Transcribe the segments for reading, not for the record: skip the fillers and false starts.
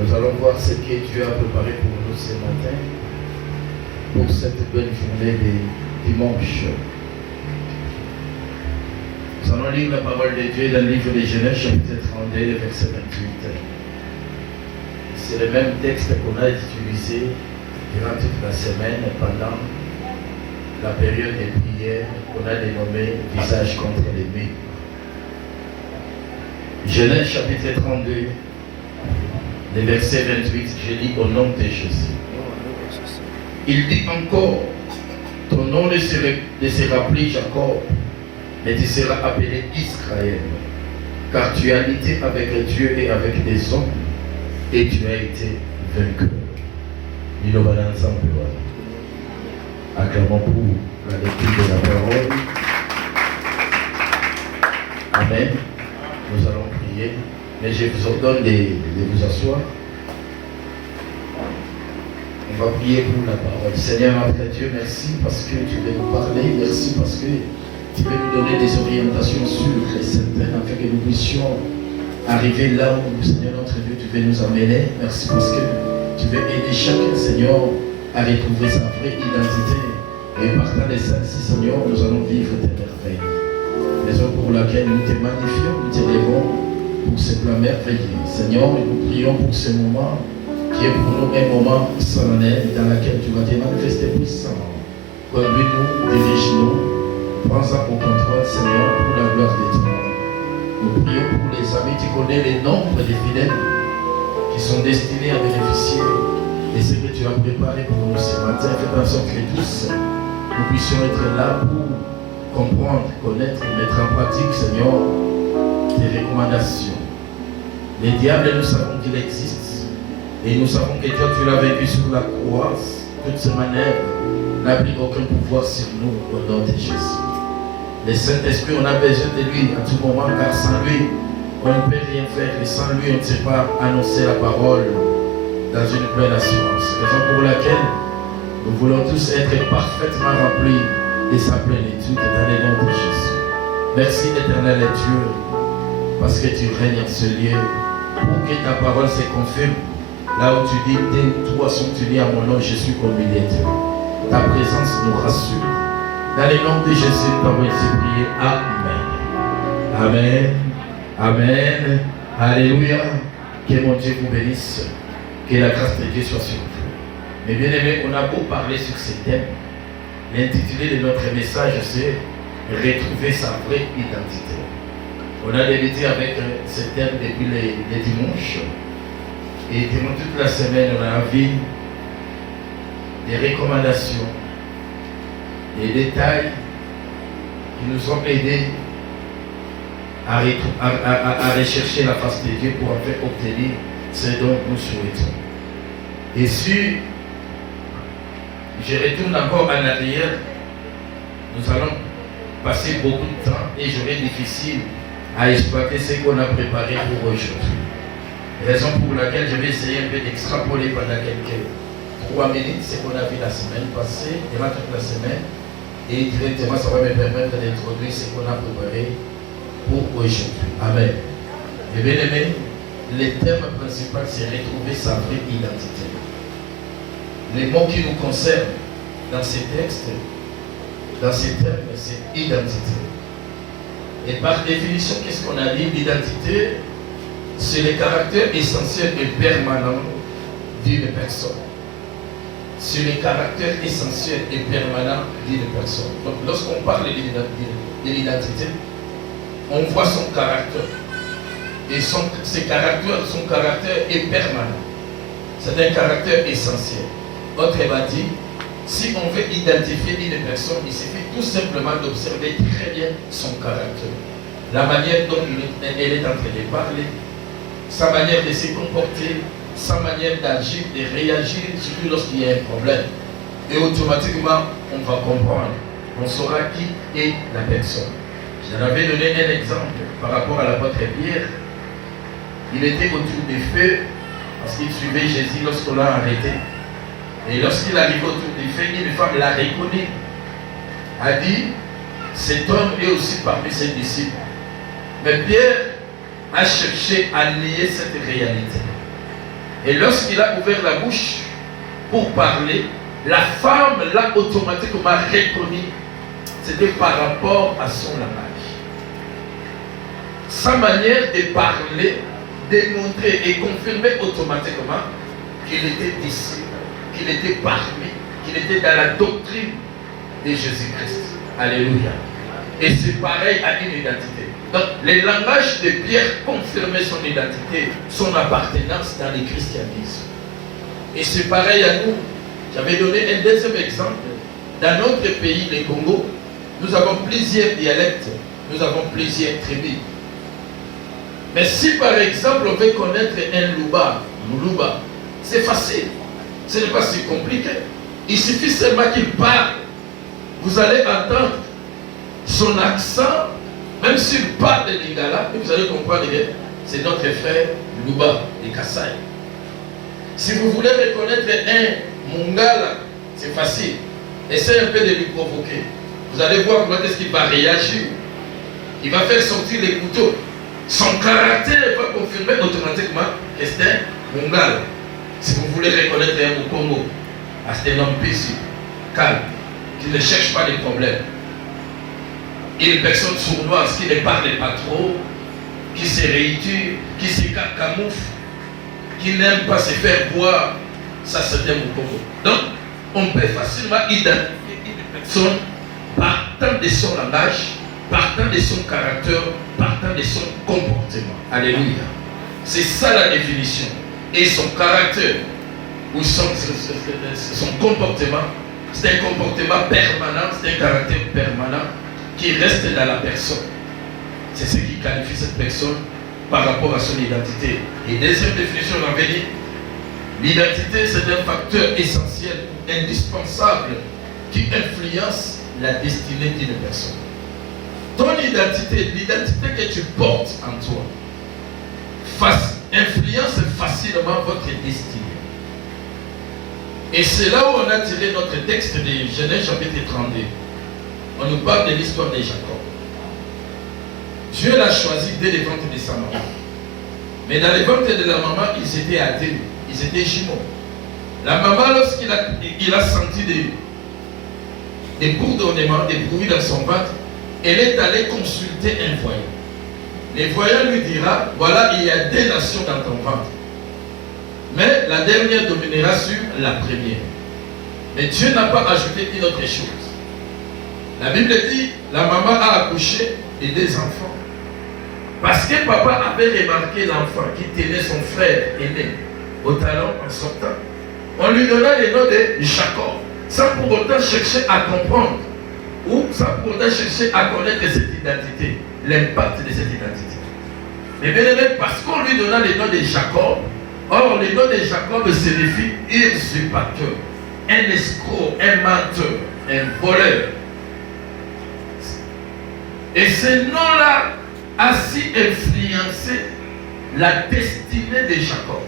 Nous allons voir ce que Dieu a préparé pour nous ce matin, pour cette belle journée de dimanche. Nous allons lire la parole de Dieu dans le livre de Genèse, chapitre 32, verset 28. C'est le même texte qu'on a utilisé durant toute la semaine pendant la période de prière qu'on a dénommée visage contre les murs. Genèse chapitre 32, le verset 28, je lis au nom de Jésus. Il dit encore, ton nom ne sera plus Jacob, mais tu seras appelé Israël, car tu as lutté avec Dieu et avec des hommes, et tu as été vainqueur. Nous allons ensemble. Acclamons pour la lecture de la parole. Amen. Nous allons prier, mais je vous ordonne de vous asseoir. On va prier pour la parole. Seigneur notre Dieu, merci parce que tu veux nous parler. Merci parce que tu veux nous donner des orientations sûres et certaines afin que nous puissions arriver là où, Seigneur notre Dieu, tu veux nous amener. Merci parce que tu veux aider chacun, Seigneur, à retrouver sa vraie identité. Et partant de celle-ci, Seigneur, nous allons vivre tes merveilles. Raison pour laquelle nous te magnifions, nous t'élèvons pour ce plan merveilleux. Seigneur, nous prions pour ce moment qui est pour nous un moment solennel dans lequel tu vas te manifester puissant. Conduis-nous, dirige-nous, prends-en au contrôle, Seigneur, pour la gloire de Dieu. Nous prions pour les amis, tu connais les nombres des fidèles qui sont destinés à bénéficier de ce que tu as préparé pour nous ce matin. Fais en sorte que tous nous puissions être là pour comprendre, connaître, mettre en pratique, Seigneur, tes recommandations. Les diables, nous savons qu'il existe. Et nous savons que toi, tu l'as vaincu sur la croix. Toutes ces manœuvres n'a plus aucun pouvoir sur nous au nom de Jésus. Le Saint-Esprit, on a besoin de lui à tout moment, car sans lui, on ne peut rien faire. Et sans lui, on ne sait pas annoncer la parole dans une pleine assurance. Raison pour laquelle nous voulons tous être parfaitement remplis de sa plénitude dans le nom de Jésus. Merci éternel Dieu, parce que tu règnes en ce lieu, pour que ta parole se confirme. Là où tu dis, deux ou trois sont unis à mon nom, je suis au milieu d'eux. Ta présence nous rassure. Dans le nom de Jésus, nous avons ainsi prié. Amen. Amen. Amen. Alléluia. Que mon Dieu vous bénisse. Que la grâce de Dieu soit sur vous. Mais bien aimés, on a beau parler sur ces thèmes. L'intitulé de notre message, c'est retrouver sa vraie identité. On a débuté avec ce thème depuis les dimanches. Et durant toute la semaine, on a vu des recommandations, des détails qui nous ont aidés à rechercher la face de Dieu pour en fait obtenir ce dont nous souhaitons. Et si je retourne encore en arrière, nous allons passer beaucoup de temps et j'aurai difficile à exploiter ce qu'on a préparé pour aujourd'hui. Raison pour laquelle je vais essayer un peu d'extrapoler pendant quelques 3 minutes ce qu'on a vu la semaine passée, durant toute la semaine, et directement ça va me permettre d'introduire ce qu'on a préparé pour aujourd'hui. Amen. Et bien aimé, le thème principal c'est retrouver sa vraie identité. Les mots qui nous concernent dans ces textes, dans ces thèmes, c'est identité. Et par définition, qu'est-ce qu'on a dit? L'identité, c'est le caractère essentiel et permanent d'une personne. C'est le caractère essentiel et permanent d'une personne. Donc lorsqu'on parle de l'identité, on voit son caractère. Et son caractère est permanent. C'est un caractère essentiel. Autrement dit, si on veut identifier une personne, il suffit tout simplement d'observer très bien son caractère. La manière dont elle est en train de parler, sa manière de se comporter, sa manière d'agir, de réagir, surtout lorsqu'il y a un problème. Et automatiquement, on va comprendre. On saura qui est la personne. J'en avais donné un exemple par rapport à l'apôtre Pierre. Il était autour des feux parce qu'il suivait Jésus lorsqu'on l'a arrêté. Et lorsqu'il arrive autour des feux, une femme l'a reconnu. A dit, cet homme est aussi parmi ses disciples. Mais Pierre a cherché à nier cette réalité. Et lorsqu'il a ouvert la bouche pour parler, la femme l'a automatiquement reconnu. C'était par rapport à son langage. Sa manière de parler démontrait et confirmait automatiquement qu'il était disciple, qu'il était parmi, qu'il était dans la doctrine de Jésus-Christ. Alléluia. Et c'est pareil à une identité. Donc, le langage de Pierre confirmait son identité, son appartenance dans le christianisme. Et c'est pareil à nous. J'avais donné un deuxième exemple. Dans notre pays, le Congo, nous avons plusieurs dialectes, nous avons plusieurs tribus. Mais si par exemple on veut connaître un Louba, c'est facile. Ce n'est pas si compliqué. Il suffit seulement qu'il parle. Vous allez entendre son accent, même s'il parle de Lingala, vous allez comprendre que c'est notre frère Louba de Kassai. Si vous voulez reconnaître un Mungala, c'est facile. Essayez un peu de lui provoquer. Vous allez voir comment est-ce qu'il va réagir. Il va faire sortir les couteaux. Son caractère va confirmer automatiquement que c'est un Mungala. Si vous voulez reconnaître un Mukongo, c'est un homme paisible, calme, qui ne cherche pas de problèmes. Une personne sournoise qui ne parle pas trop, qui se réitère, qui se camoufle, qui n'aime pas se faire voir, ça c'est un Mukongo. Donc, on peut facilement identifier une personne partant de son langage, partant de son caractère, partant de son comportement. Alléluia. C'est ça la définition. Et son caractère, ou son comportement, c'est un comportement permanent, c'est un caractère permanent qui reste dans la personne. C'est ce qui qualifie cette personne par rapport à son identité. Et deuxième définition, on avait dit, l'identité c'est un facteur essentiel, indispensable, qui influence la destinée d'une personne. Ton identité, l'identité que tu portes en toi, influence facilement votre destinée. Et c'est là où on a tiré notre texte de Genèse chapitre 32. On nous parle de l'histoire de Jacob. Dieu l'a choisi dès le ventre de sa maman. Mais dans le ventre de la maman, ils étaient à deux. Ils étaient jumeaux. La maman, lorsqu'il a senti des bourdonnements, des bruits dans son ventre, elle est allée consulter un voyant. Le voyant lui dira, voilà, il y a deux nations dans ton ventre. Mais la dernière dominera sur la première. Mais Dieu n'a pas ajouté une autre chose. La Bible dit, la maman a accouché de deux enfants. Parce que papa avait remarqué l'enfant qui tenait son frère aîné au talon en sortant. On lui donna le nom de Jacob, sans pour autant chercher à comprendre, ou sans pour autant chercher à connaître cette identité, l'impact de cette identité. Mais bien aimé, parce qu'on lui donna le nom de Jacob, or le nom de Jacob signifie usurpateur, un escroc, un menteur, un voleur. Et ce nom-là a si influencé la destinée de Jacob.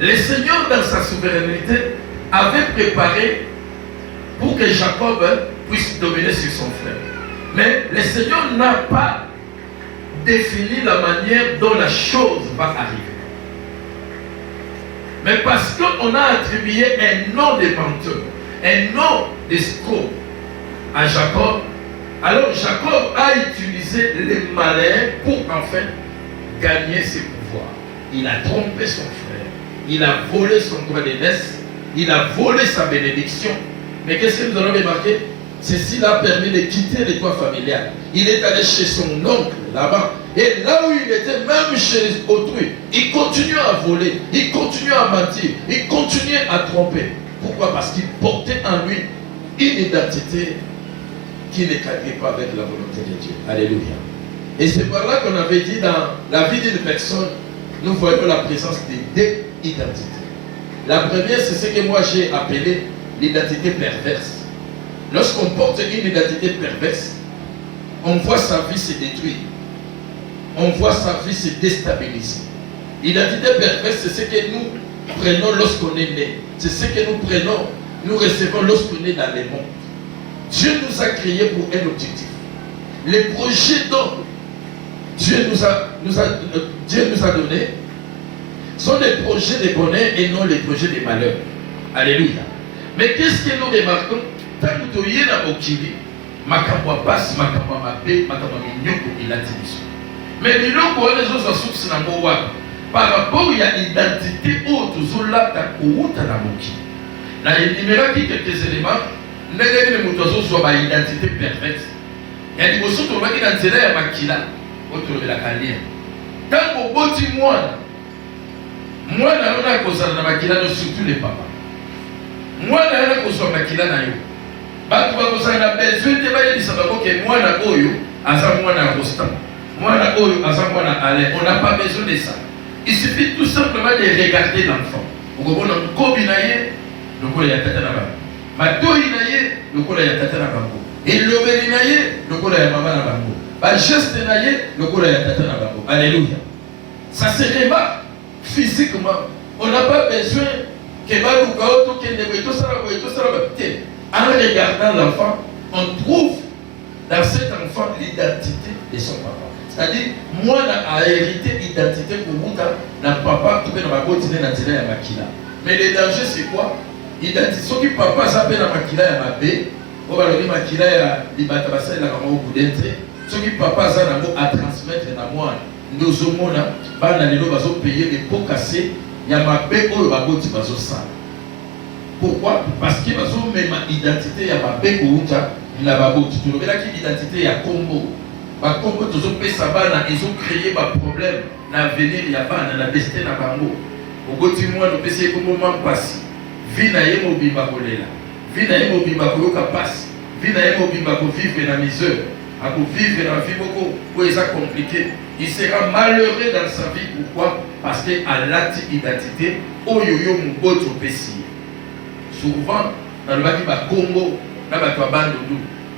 Le Seigneur, dans sa souveraineté, avait préparé pour que Jacob puisse dominer sur son frère. Mais le Seigneur n'a pas défini la manière dont la chose va arriver. Mais parce qu'on a attribué un nom de menteur, un nom d'escroc à Jacob, alors Jacob a utilisé les malins pour enfin gagner ses pouvoirs. Il a trompé son frère, il a volé son droit d'aînesse, il a volé sa bénédiction. Mais qu'est-ce que nous allons remarquer? Ceci l'a permis de quitter le toit familial. Il est allé chez son oncle là-bas. Et là où il était, même chez autrui, il continuait à voler, il continuait à mentir, il continuait à tromper. Pourquoi? Parce qu'il portait en lui une identité qui ne cadrait pas avec la volonté de Dieu. Alléluia. Et c'est par là qu'on avait dit dans la vie d'une personne, nous voyons la présence de deux identités. La première, c'est ce que moi j'ai appelé l'identité perverse. Lorsqu'on porte une identité perverse, on voit sa vie se détruire. On voit sa vie se déstabiliser. L'identité perverse, c'est ce que nous prenons lorsqu'on est né. C'est ce que nous prenons, nous recevons lorsqu'on est dans le monde. Dieu nous a créés pour un objectif. Les projets dont Dieu nous a donné, sont des projets de bonheur et non les projets de malheur. Alléluia. Mais qu'est-ce que nous remarquons? Tant que tu es dans Mokili, makamwa passe, makamwa mabe, makamwa minyoko et l'attention. Mais les locaux, les autres sources dans Mowa, par rapport à l'identité, toujours là, tu as dans Mokili. Là, il énumère quelques éléments, les moutons sont une identité perfecte. Il y a des choses qui sont dans la makila, autour de la carrière. Tant qu'on bâtit moi, on a causé la makila, surtout les papas. Moi, on a causé la makila, bato bakosanga besoin te bayebisa bango ke mwana oyo aza mwana Rostam, mwana oyo aza mwana Alain. On n'a pas besoin de ça. Il suffit tout simplement de regarder l'enfant. Okomona nkobi na ye lokola ya tata na bango, matoi na ye lokola ya tata na bango, elobeli na ye lokola ya mama na bango, bageste na ye lokola ya tata na bango. Alléluia. Ça se remarque physiquement. On n'a pas besoin que baluka oto kende beto sala te. En regardant l'enfant, on trouve dans cet enfant l'identité de son papa. C'est-à-dire, moi, j'ai hérité l'identité pour moi, dans papa, tout le monde a na makila. Mais le danger, c'est quoi? L'identité, ce que papa s'appelle la makila ya mabe, on va le makila ya libatabasa la maman au bout d'entrée. Ce que papa a transmettre dans moi, nous sommes là, bana lelo bazo payer les pots cassés, ya mabe oyo baboti bazo sala. Pourquoi? Parce que nous avons même l'identité ya mabe kouta na baboti. Tu vois qui l'identité ya Combo. Ba Combo tous ont fait ça bana, ils ont créé des problèmes na venir ya bana na destin na bango. Au boti moi no pese Combo man passe. Vie na ye mobimba kolela. Vie na ye mobimba koyoka passe. Vie na ye mobimba ko vivre na misère. À vivre dans la vie beaucoup où c'est compliqué. Il sera malheureux dans sa vie. Pourquoi? Parce qu'à l'acte identité, au yo-yo mon boto pessi. Souvent, dans le bâti Congo, dans le bâti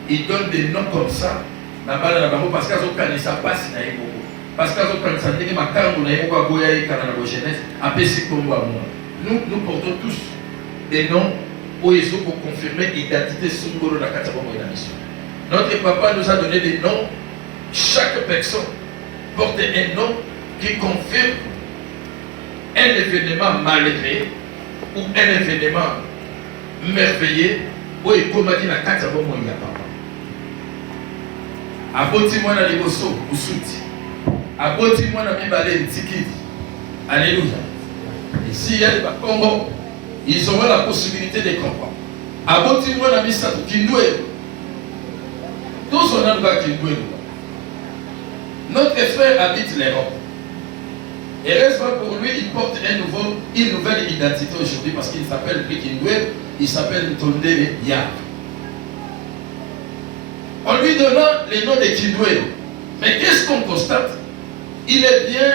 ils donnent des noms comme ça, parce qu'ils ont ça passe dans les Congo. Parce qu'ils ont ça dit ma canne, on a eu quoi boya et canana jeunesse, après c'est Congo à moi. Nous portons tous des noms où ils ont pour confirmer l'identité Sungoro de la Katabongo et la mission. Notre papa nous a donné des noms. Chaque personne porte un nom qui confirme un événement malgré ou un événement merveilleux où il combat dit la carte à bon moment papa. Aboti moi na liboso usuti. Aboti moi na mibale ntikidi. Alléluia. Ici il y a des Congo, ils auront la possibilité de comprendre. Aboti moi na misato kindwe. Tous on a le gars kindwe. Notre frère habite l'Europe. Et reste pour lui, il porte une nouvelle identité aujourd'hui parce qu'il s'appelle Kindwe, il s'appelle Tondele Ya. On lui donna le nom de Kindwe. Mais qu'est-ce qu'on constate? Il est bien,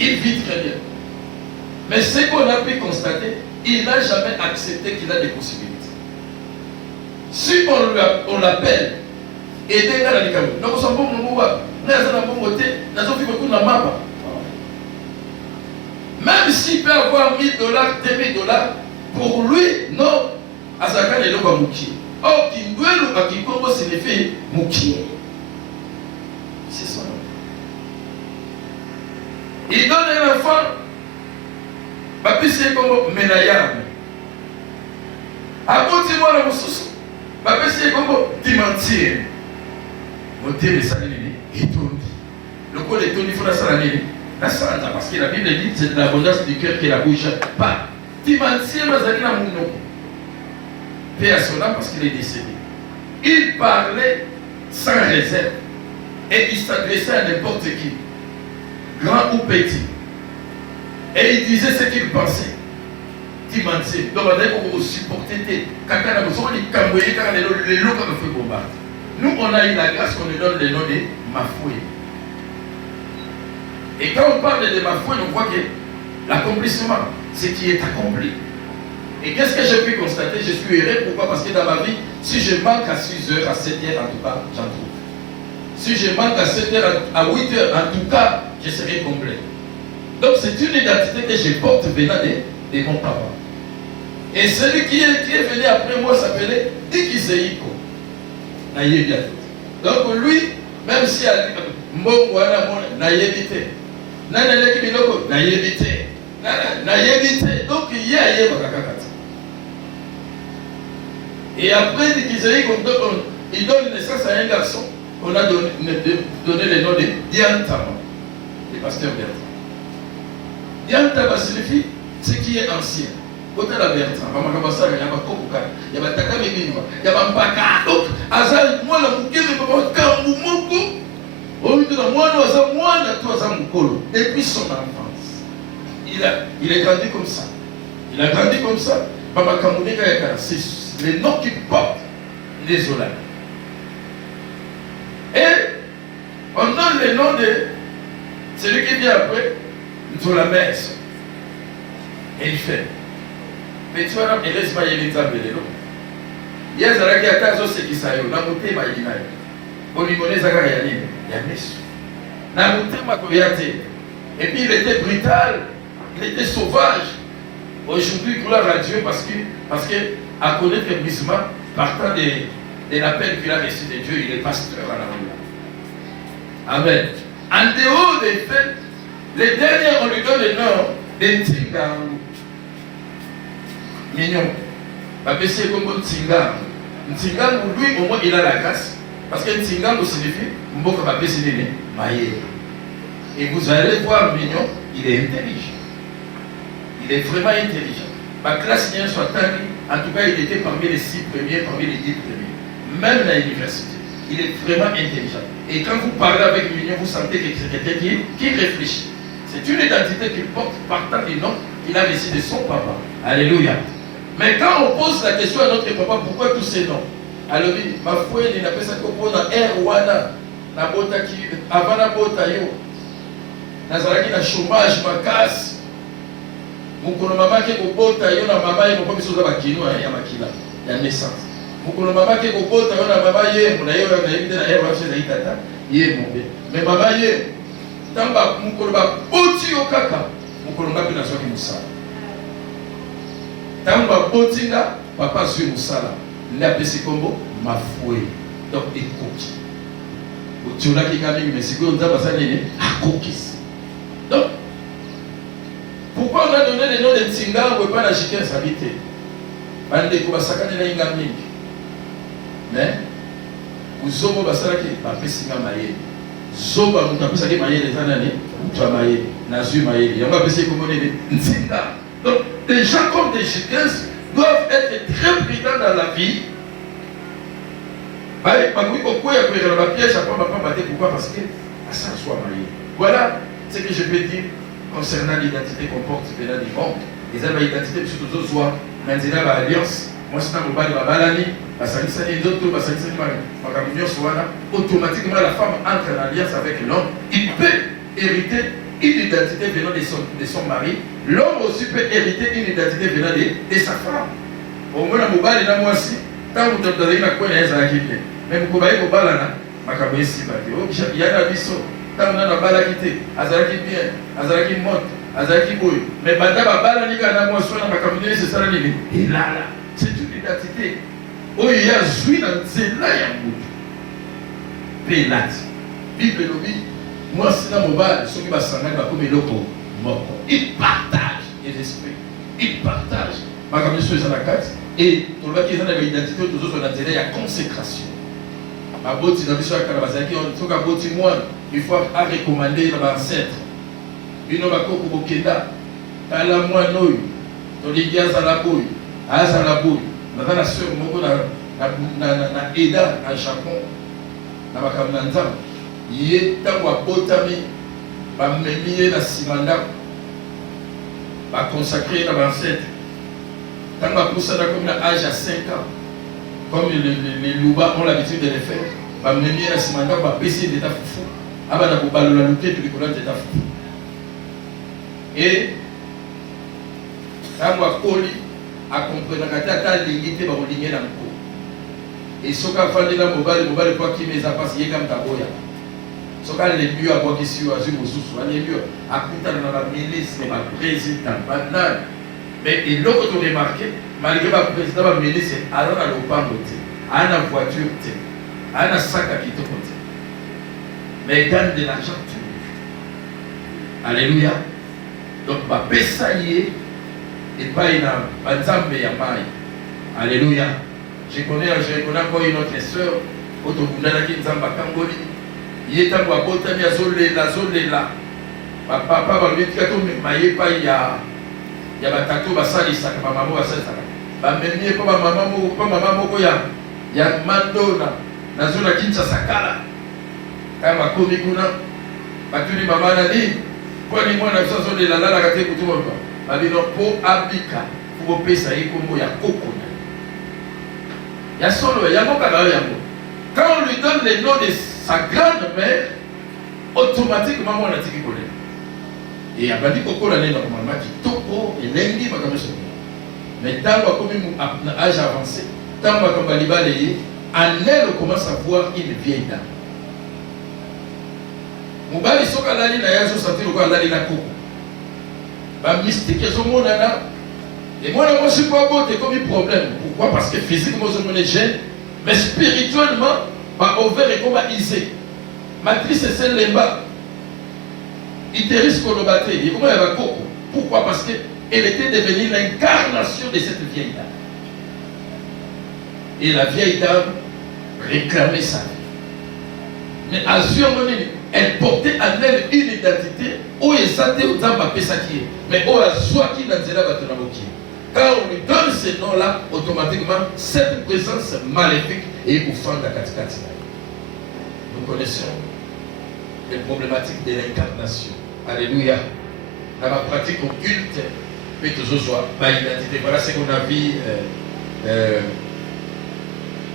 il vit très bien. Mais ce qu'on a pu constater, il n'a jamais accepté qu'il a des possibilités. Si on l'appelle, aider dans les Cameroun, nous sommes bons, nous sommes bons côté, nous sommes beaucoup dans mapa. Même s'il peut avoir $1000, $2000, pour lui, non, Azaka n'est pas Mouki. Or, qui doit le Kikongo signifie Mouki. C'est son nom. Il donne un enfant, Papi c'est comme Menayam. Aboti-moi le Moussous. Papi c'est comme Dimantier. Moté le salini, il tourne. Le col est tourné, il faut la salini. La salade, parce que la Bible dit c'est de l'abondance du cœur que la bouche pas. Dimantier, Mazalina Mouno. Paix à son âme parce qu'il est décédé. Il parlait sans réserve. Et il s'adressait à n'importe qui, grand ou petit. Et il disait ce qu'il pensait. Dimantier. Donc on a pour supporter. Quand on a besoin de camouiller, quand on a les lots qu'on fait combattre. Nous, on a eu la grâce qu'on nous donne le nom de Mafoué. Et quand on parle de Mafoué, on voit que l'accomplissement, c'est qui est accompli. Et qu'est-ce que j'ai pu constater? Je suis heureux. Pourquoi? Parce que dans ma vie, si je manque à 6 heures, à 7 heures, en tout cas, j'en trouve. Si je manque à 7 heures, à 8 heures, en tout cas, je serai complet. Donc c'est une identité que je porte venant de mon papa. Et celui qui est venu après moi s'appelait Ikiseiko. Donc lui, même si Mbongwana n'a évité, nana leki biloko na yebite na yebite donc il y a bakakata. Et après il donne naissance à un garçon. On a donné le nom de Diantama, le pasteur Bertrand. Diantama signifie ce qui est ancien. Côté la Bertrand, il y a un Kokuka, il y a un Takamibinwa, il y a un Mpaka. Donc, Azal, moi, la Moukele, Kamboumoko, depuis son enfance. Il est grandi comme ça. Il a grandi comme ça. Papa Kamouneka, c'est le nom qui porte les Olans. Et on donne le nom de celui qui vient après, Nzolamès. Et il fait. Mais tu vois, il reste pas y aller dans le vélo. Il y a des gens qui ont dit ça, ils ont monté ma image. On lui connaît ça, il y a des gens. Et puis il était brutal, il était sauvage. Aujourd'hui, gloire à Dieu parce que à connaître le musulman, partant de l'appel qu'il a reçu de Dieu, il est pasteur à la rue. Amen. En dehors des faits, les derniers, on lui donne le nom de Ntingangu. Mignon. Parce que comme Ntingangu. Ntingangu, lui, au moins, il a la grâce. Parce que Ntingangu signifie Mboka Bapesi Nene, Maye. Et vous allez voir Mignon, il est intelligent. Il est vraiment intelligent. Ma classe n'y soit en tout cas, il était parmi les 6 premiers, parmi les 10 premiers. Même à l'université. Il est vraiment intelligent. Et quand vous parlez avec Mignon, vous sentez que c'est quelqu'un qui réfléchit. C'est une identité qu'il porte partant du nom qu'il a reçu de son papa. Alléluia. Mais quand on pose la question à notre papa, pourquoi tous ces noms? Alors, ma foi, il n'a pas ça qu'on pose dans Erwana, avant la bota yo, Nazaraki na chômage, ma casse. Mukolo mama ke kobota yo na mama ye ko biso za bakino ya makila ya naissance. Mukolo mama ke kobota yo na mama ye na yo na yebite na ero chez Aitata ye mombe. Mais mama ye tamba mukolo ba boti yo kaka mukolo ngapi na soki musala. Tamba botinga papa sui musala. La pesi kombo mafoué. Donc écoute. Tu l'as qui gagne mais c'est que on a passé nini akokis. Donc pourquoi on a donné le nom de Ntingangu et pas la Jiken Sabité? Bande Kubasakane na inga mingi. Mais Uzobo Basaraki, Papesinga Maye. Zoba Mutapesaki Maye les années, Utra Maye, Nazu Maye. Il y a pas pensé comme on est Ntinga. Donc des gens comme des Jikens doivent être très prudents dans la vie. Pourquoi parce que ça soit Maye. Voilà ce que je peux dire concernant l'identité qu'on porte venant du monde. Les identités surtout aux soirs, maintenant l'alliance, moi c'est un mobile de Balani, automatiquement la femme entre en alliance avec l'homme. Il peut hériter une identité venant de son mari. L'homme aussi peut hériter une identité venant de sa femme. Au moins la mobile est là moi aussi. Tant que vous avez une coin, elle est à qui même vous voyez au balana, ma cabesse, il y a un biseau. Tant on a la balle quitté, Azaraki bien, Azaraki monte, Azaraki bouille. Mais Badaba Balanika n'a pas soin dans ma communauté, c'est ça l'année. Et là, c'est une identité. Oh, il y a joué dans c'est là, il y a un bout. Pélat. Bible lobby. Moi, c'est dans mon bal, ceux qui va s'en aller, comme les locaux. Ils partagent les esprits. Ils partagent. Ma communauté, c'est dans la carte. Et pour le qui est dans l'identité, tous autres, il y a consécration. Ma botte, dans l'histoire de Kalabazaki, on trouve un botti moine. Il faut recommander nos ancêtres. Il n'y a pas de Bokenda. Dans la moine, dans les gaz à la bouille, à la bouille. Dans la sœur, na Eda, au Japon, dans la Kamnanza, il y a un botami, un mémier dans Simanda, un consacré dans l'ancêtre. Tant que pour ça, comme l'âge à 5 ans, comme les Louba ont l'habitude de le faire, un mémier dans Simanda, un baisser d'état fou. Avant de la lutter, tu l'écoutes d'état fou. Et, quand on a compris la limité va religner dans le corps. Et ce qu'a fait dans le mobile, quoi qui met à passer comme Taboya. Ce qu'a les mieux à voir qui sur Azul ou sous, les mieux à couper dans la milice, mais ma président, banal. Mais et l'autre tu remarqué, malgré ma président, ma milice, alors on a le pan côté, à la voiture, à la sac à quitter côté. Mais gagne de l'argent, Alléluia. Donc, Bapessaye et pas une Banzambe Yamai. Alléluia. Je connais encore une autre sœur, Otobundana qui Nzamba Kangoli. Il est à Wabotami à Zolela. Papa, Babikato, mais pas il y a Batato Basali Saka, Maman Basasa. Bameni pas maman Mokoya. Il y a Mandona, Nazuna Kinsa Sakala. Kama Komikuna, Batuni Maman Nani. Kwa ni mwana msazo la lala kate kutumba. Babino po abika. Pour pesa ikombo ya koko. Ya solo ya moka na yango. Quand on lui donne le nom de sa grande-mère, automatiquement on a tiki kolé. Et abandi koko la nena comme maki toko et lengi makameso. Mais tant qu'on comme âge avancé, tant qu'on va libérer, en elle commence à voir une vieille dame. Mobali soka lali na yazo sentir ko lali na koko. Ba mystique zo monana. Et moi je suis pas beau, c'est comme un problème. Pourquoi? Parce que physiquement je me gêne, mais spirituellement ma ovaire est comme isé. Matrice c'est celle là-bas. Il te risque de battre. Et comment elle va koko? Pourquoi? Parce que elle était devenue l'incarnation de cette vieille dame. Et la vieille dame réclamait sa vie. Mais à ce moment-là, elle portait en elle une identité où elle s'était autant mapé ça qui est. Mais où elle soit qui dans la quand on lui donne ce nom-là, automatiquement, cette présence maléfique est bouffante à Katikati. Nous connaissons les problématiques de l'incarnation. Alléluia. Dans la pratique occulte, mais toujours soit par identité. Voilà ce qu'on a vu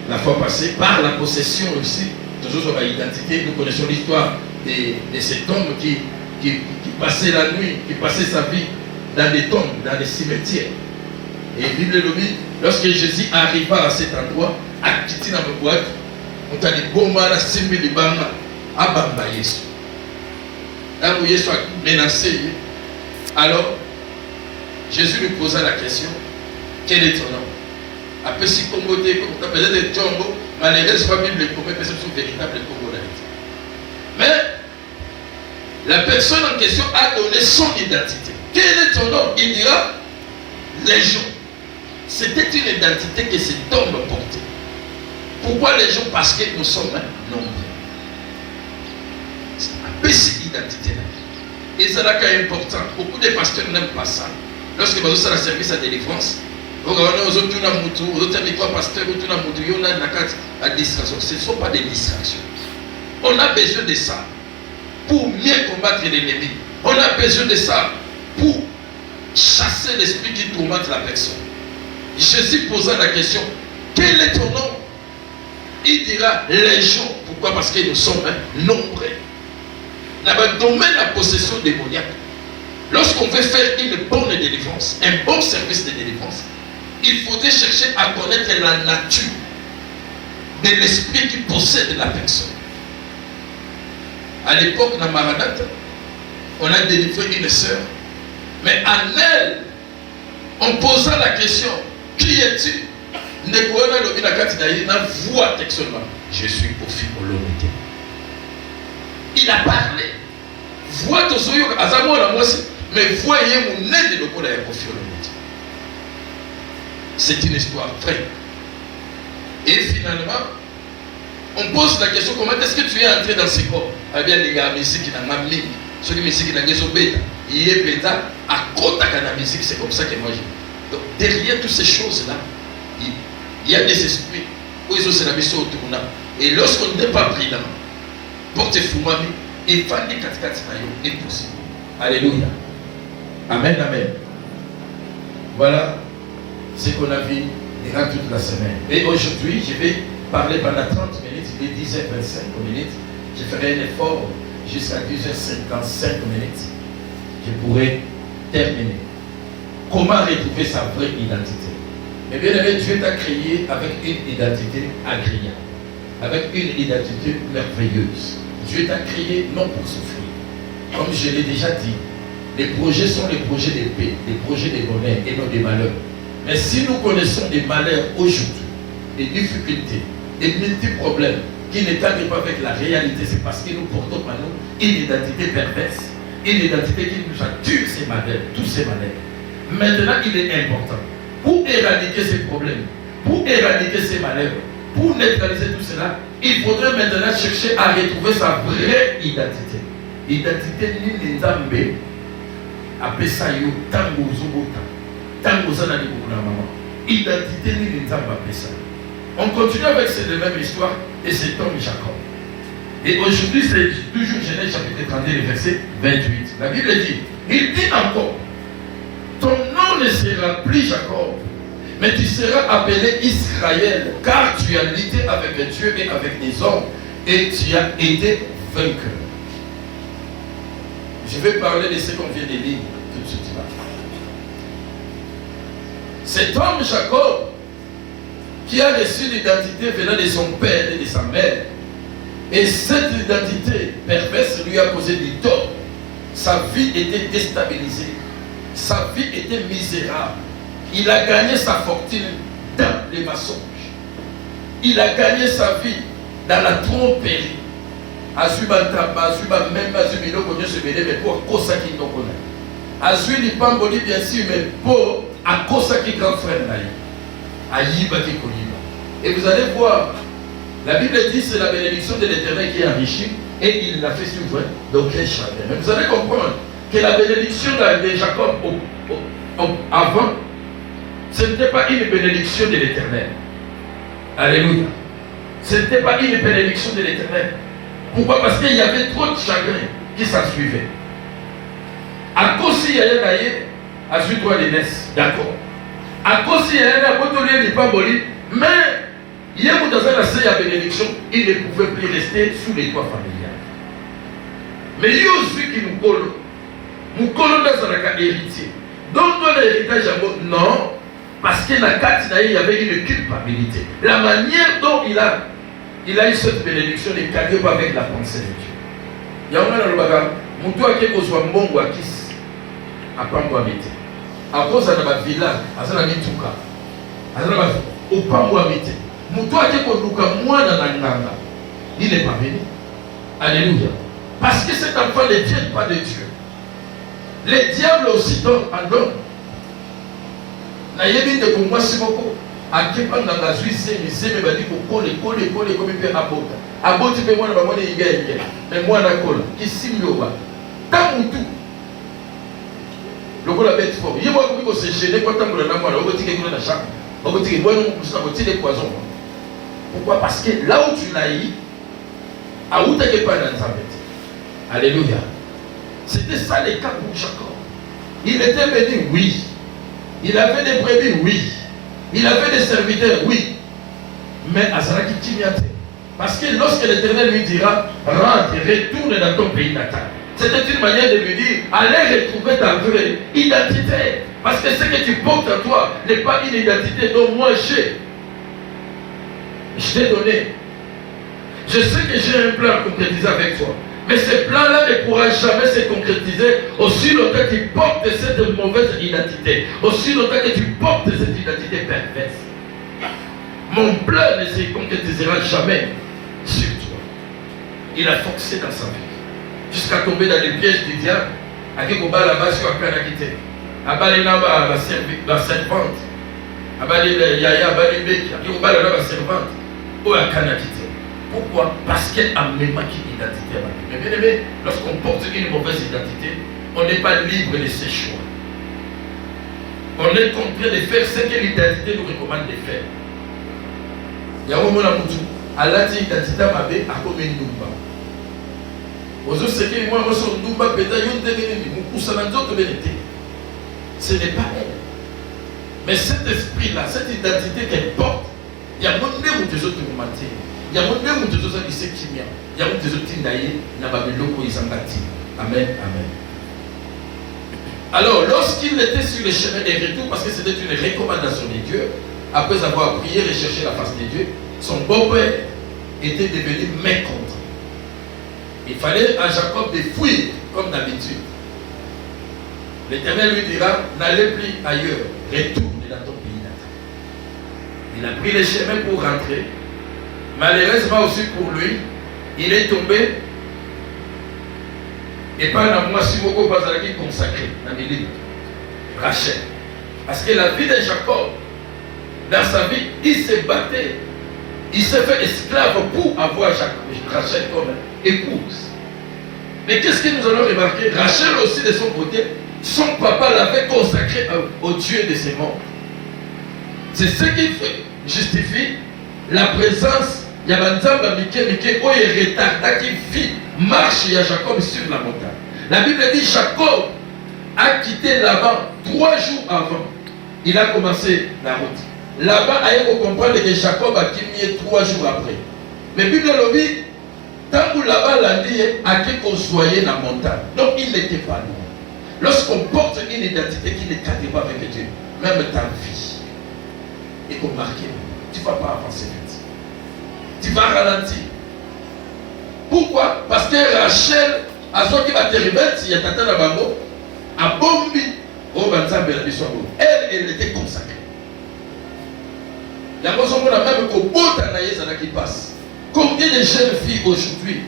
la fois passée, par la possession aussi. Toujours sur la identité, nous connaissons l'histoire de cet homme qui passait la nuit, qui passait sa vie dans des tombes, dans des cimetières. Et Bible le dit, lorsque Jésus arriva à cet endroit, à Kiti dans le boîte, on a dit Boma la Simbi Libanga, à Bamba Yesu. Là où Yesu a menacé, alors Jésus lui posa la question, quel est ton nom? Après si Congoté, comme tu appelles des Djongo, malheureusement, la Bible commet personne sur véritable Congolais. Mais la personne en question a donné son identité. Quel est ton nom? Il dira Légion. C'était une identité que cet homme portait. Pourquoi Légion? Parce que nous sommes nombreux. C'est une petite identité-là. Et c'est là qu'est important. Beaucoup de pasteurs n'aiment pas ça. Lorsque vous avez un service à délivrance, vous regardez aux autres, vous avez quoi pasteur, vous avez la distraction. Ce ne sont pas des distractions. On a besoin de ça pour mieux combattre l'ennemi. On a besoin de ça pour chasser l'esprit qui tourmente la personne. Jésus posa la question, quel est ton nom? Il dira Légion. Pourquoi? Parce que nous sommes nombreux. Dans le domaine de la possession démoniaque, lorsqu'on veut faire une bonne délivrance, un bon service de délivrance, il faudrait chercher à connaître la nature de l'esprit qui possède la personne. À l'époque, dans Maranatha, on a délivré une sœur, mais en elle, on posa la question, qui es-tu? Voix textuellement, je suis Kofi Olomide. Il a parlé. Voix Tosoyo, Azamo la moi, mais voyez mon nez de l'Okola et Kofi Olomide. C'est une histoire vraie. Et finalement, on pose la question, comment est-ce que tu es entré dans ce corps? Eh bien, les gars, la musique dans ma mine, ceux qui musique dans les bêta, il est bêta, à côté de la musique, c'est comme ça que moi j'ai. Donc, derrière toutes ces choses-là, il y a des esprits où ils ont se la mission autour de nous. Et lorsqu'on n'est pas brillant, porte fumami, et va des 4-4 est possible. Alléluia. Amen, amen. Voilà ce qu'on a vu durant toute la semaine. Et aujourd'hui, je vais parler pendant 30 minutes, il est 10h25 minutes. Je ferai un effort jusqu'à 10h55 minutes. Je pourrai terminer. Comment retrouver sa vraie identité? Mais bien aimé, Dieu t'a créé avec une identité agréable, avec une identité merveilleuse. Dieu t'a créé non pour souffrir. Comme je l'ai déjà dit, les projets sont les projets de paix, les projets de bonheur et non des malheurs. Mais si nous connaissons des malheurs aujourd'hui, des difficultés, des multi-problèmes qui ne cadrent pas avec la réalité, c'est parce que nous portons en nous une identité perverse. Une identité qui nous a tué ces malheurs, tous ces malheurs. Maintenant, il est important, pour éradiquer ces problèmes, pour éradiquer ces malheurs, pour neutraliser tout cela, il faudrait maintenant chercher à retrouver sa vraie identité. Identité ni nzambe apesa yo tango zobota tango zana ni bokuna maman. Identité ni nzambe apesa. On continue avec cette même histoire et cet homme Jacob. Et aujourd'hui c'est toujours Genèse chapitre 31 verset 28. La Bible dit, il dit encore, ton nom ne sera plus Jacob, mais tu seras appelé Israël, car tu as lutté avec Dieu et avec les hommes, et tu as été vainqueur. Je vais parler de ce qu'on vient de lire tout de suite. Cet homme Jacob, qui a reçu l'identité venant de son père et de sa mère, et cette identité perverse lui a causé du tort. Sa vie était déstabilisée, sa vie était misérable. Il a gagné sa fortune dans les mensonges. Il a gagné sa vie dans la tromperie. Azuba Tamba, Azuba même, Azuba Miloko, Dieu se mêlait, mais pour Kosa qui nous connaît. Azuba Lipamboli, bien sûr, mais pour à Kosa qui grand frère Naï. Aïba qui Koliba. Et vous allez voir, la Bible dit c'est la bénédiction de l'Éternel qui est enrichie et il l'a fait suivre d'aucun chagrin. Mais vous allez comprendre que la bénédiction de Jacob avant, ce n'était pas une bénédiction de l'Éternel. Alléluia. Ce n'était pas une bénédiction de l'Éternel. Pourquoi? Parce qu'il y avait trop de chagrin qui s'en suivait. À cause il y a un aïe, à suite de l'aînesse, d'accord. À cause il y a un aïe, il n'est pas bolé, mais il y a une bénédiction, il ne pouvait plus rester sous les toits familiales. Mais il y a aussi qui nous colle. Nous collons dans un héritier. Donc, dans l'héritage, non, parce que la carte, il y avait une culpabilité. La manière dont il a eu cette bénédiction ne cadre pas avec la pensée de Dieu. Il y a un baga, Moutoua qui est au Mbongo à Kiss, à Pambouamite. À cause de la villa, à Zana Mitouka, à Zana au Pambouamite. Moutoua qui est au Luka, moi dans la Nanga. Il n'est pas venu. Alléluia. Parce que cet enfant ne vient pas de Dieu. Les diables aussi donnent en don. Nayebi de Kongo Simoko. A Kepanga Gazui Zemi Badi Kole comme il peut abota. Aboti peut moi na moi ni yenge. Mais moi na kola. Qui simioba. Tamutu. Le kola bête fort. Yé moi comme se gêner quand on na moi. On dit que nous na chambre. On dit que moi nous sommes des poisons. Pourquoi? Parce que là où tu l'as eu, à où tu n'es pas dans sa bête. Alléluia. C'était ça le cas pour Jacob. Il était béni, oui. Il avait des brebis, oui. Il avait des serviteurs, oui. Mais Azaraki Timiate. Parce que lorsque l'Éternel lui dira, rentre, retourne dans ton pays natal. C'était une manière de lui dire, allez retrouver ta vraie identité. Parce que ce que tu portes en toi n'est pas une identité dont moi j'ai. Je t'ai donné. Je sais que j'ai un plan à concrétiser avec toi. Mais ce plan-là ne pourra jamais se concrétiser aussi longtemps que tu portes cette mauvaise identité. Aussi longtemps que tu portes cette identité perverse. Mon plan ne se concrétisera jamais sur toi. Il a foncé dans sa vie. Jusqu'à tomber dans les pièges du diable. À qui combat la base sur la canakité. À balena la servante. À balena yaya, à balena beki. À qui combat la servante. Ou à canakité. Pourquoi? Parce qu'elle a même acquis l'identité. Mais bien aimé, lorsqu'on porte une mauvaise identité, on n'est pas libre de ses choix. On est contraint de faire ce que l'identité nous recommande de faire. Il y a un moment où Allah dit identité à mabe à comme une douba. Aux autres, c'est que moi, je suis un douba, peut-être ce n'est pas elle. Mais cet esprit-là, cette identité qu'elle porte, il y a un moment où des autres nous mentir. Il y a un moment où des autres qui se kimia. Il y a un moment où des autres qui n'aillent n'a pas de l'eau ils Amen, amen. Alors, lorsqu'il était sur le chemin des retours, parce que c'était une recommandation de Dieu, après avoir prié et cherché la face de Dieu, son beau-père était devenu mécontent. Il fallait à Jacob de fuir, comme d'habitude. L'Éternel lui dira, n'allez plus ailleurs, retourne dans ton pays natal. Il a pris le chemin pour rentrer. Malheureusement aussi pour lui, il est tombé Et pas la moi si beaucoup pas qui consacré dans les livres. Rachel. Parce que la vie de Jacob, dans sa vie, il s'est battu. Il s'est fait esclave pour avoir Rachel comme épouse. Mais qu'est-ce que nous allons remarquer? Rachel aussi de son côté, son papa l'avait consacré au Dieu de ses morts. C'est ce qui justifie la présence de Yabanzamba Mike où il retarda qui fit marche à Jacob sur la montagne. La Bible dit Jacob a quitté Laban 3 jours avant. Il a commencé la route. Laban a eu comprendre que Jacob a quitté 3 jours après. Mais Bible dit tant que Laban l'a dit, a qui construire la montagne. Donc il n'était pas loin. Lorsqu'on porte une identité qui ne cadre pas avec Dieu, même ta vie, et qu'on marque, tu ne vas pas avancer vite. Tu vas ralentir. Pourquoi? Parce que Rachel, à ce qui va te remettre, il y a Tata Nabango, à Bombi, au Banzambe, elle était consacrée. Il y a même qu'au beau Tanaïs qui passe. Combien de jeunes filles aujourd'hui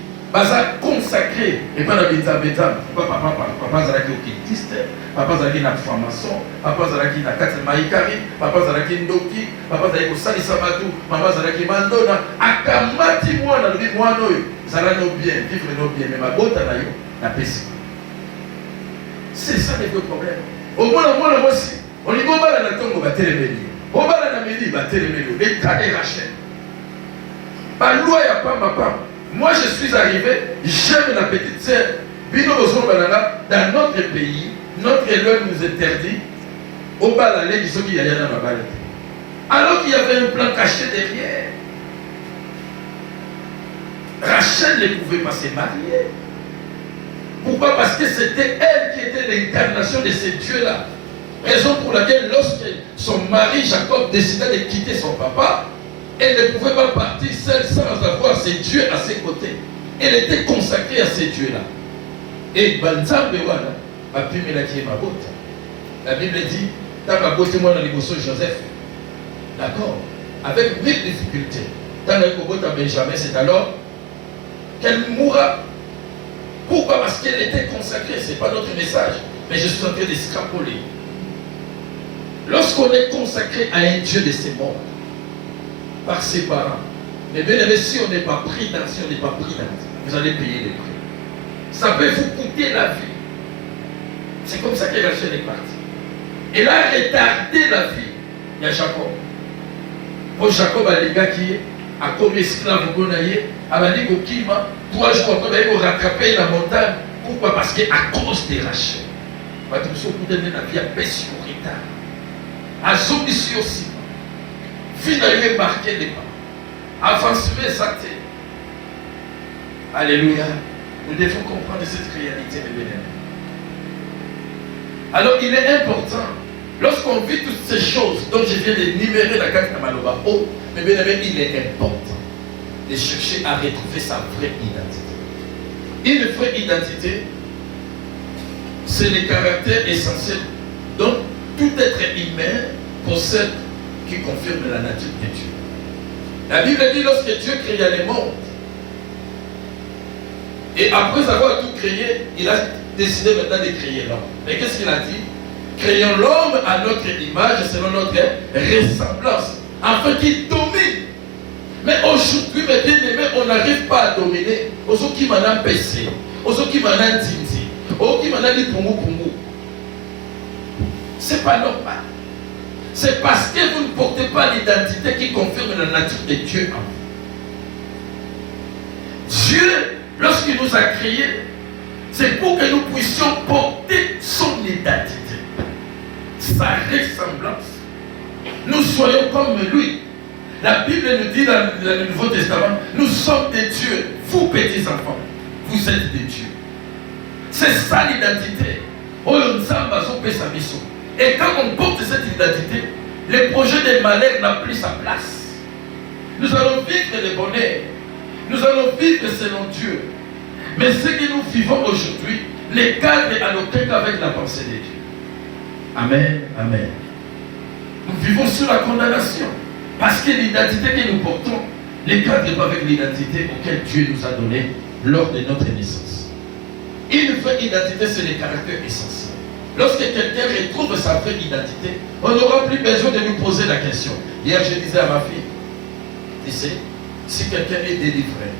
consacrées et pas la bêta, papa Zalaki au kitiste, papa Zalaki na franc-maçon, papa Zalaki na quatre maïkari, papa Zalaki ndoki, papa Zalaki au sali sabatu, papa Zalaki mandona, akamati mwana le mwana oyo, zala no bien, vivre no bien, mais ma bota na yo na pesi. C'est ça le problème. Au moins moi aussi, on y va là na tongo ba telemeli. On va là na meli ba telemeli, les cas de Rachel. Par loi ya papa. Moi, je suis arrivé, j'aime la petite sœur. Dans notre pays, notre loi nous interdit au bas la lègue, qui y a dans ma balle. Alors qu'il y avait un plan caché derrière. Rachel ne pouvait pas se marier. Pourquoi? Parce que c'était elle qui était l'incarnation de ce Dieu-là. Raison pour laquelle, lorsque son mari Jacob décida de quitter son papa, elle ne pouvait pas partir seule sans avoir ses dieux à ses côtés. Elle était consacrée à ces dieux-là. Et Banzambe wana, Bapimela qui est ma botte. La Bible dit, t'as ma botte moi dans les bossos Joseph. D'accord? Avec 1000 difficultés. Dans le botte à Benjamin, c'est alors qu'elle mourra. Pourquoi? Parce qu'elle était consacrée. Ce n'est pas notre message. Mais je suis en train d'escapoler. Lorsqu'on est consacré à un Dieu de ses morts, par ses parents. Mais bien aimé, si on n'est pas pris dans, vous allez payer les prix. Ça peut vous coûter la vie. C'est comme ça que Rachel est partie. Elle a retardé la vie. Il y a Jacob. Pour Jacob, les gars qui a comme esclave au Gonaïe, a dit qu'au Kima, 3 jours après, il va rattraper la montagne. Pourquoi? Parce qu'à cause de Rachel. Il va te donner la vie à baisse au retard. À son mission aussi. Finalement, marquer les pas. Avancez ça. Alléluia. Nous devons comprendre cette réalité de bénédiction. Alors, il est important, lorsqu'on vit toutes ces choses dont je viens d'énumérer la carte de Maloba, mais bien aimé, il est important de chercher à retrouver sa vraie identité. Une vraie identité, c'est le caractère essentiel dont tout être humain possède qui confirme la nature de Dieu. La Bible dit lorsque Dieu créa les mondes, et après avoir tout créé, il a décidé maintenant de créer l'homme. Mais qu'est-ce qu'il a dit? Créons l'homme à notre image, selon notre ressemblance, afin qu'il domine. Mais aujourd'hui, mes bien-aimés, on n'arrive pas à dominer. Aux autres qui m'en ont baissé, aux autres qui m'en ont tinti, aux autres qui m'en ont dit pungu. C'est pas normal. C'est parce que vous ne portez pas l'identité qui confirme la nature de Dieu en vous. Dieu, lorsqu'il nous a créés, c'est pour que nous puissions porter son identité, sa ressemblance. Nous soyons comme lui. La Bible nous dit dans le Nouveau Testament, nous sommes des dieux, vous petits enfants, vous êtes des dieux. C'est ça l'identité. Et quand on porte cette identité, le projet de malheur n'a plus sa place. Nous allons vivre le bonheur. Nous allons vivre selon Dieu. Mais ce que nous vivons aujourd'hui ne cadre à aucun cas avec la pensée de Dieu. Amen. Amen. Nous vivons sous la condamnation. Parce que l'identité que nous portons ne cadre pas avec l'identité auquel Dieu nous a donnée lors de notre naissance. Une vraie identité, c'est les caractères essentiels. Lorsque quelqu'un retrouve sa vraie identité, on n'aura plus besoin de lui poser la question. Hier, je disais à ma fille, tu sais, si quelqu'un est délivré,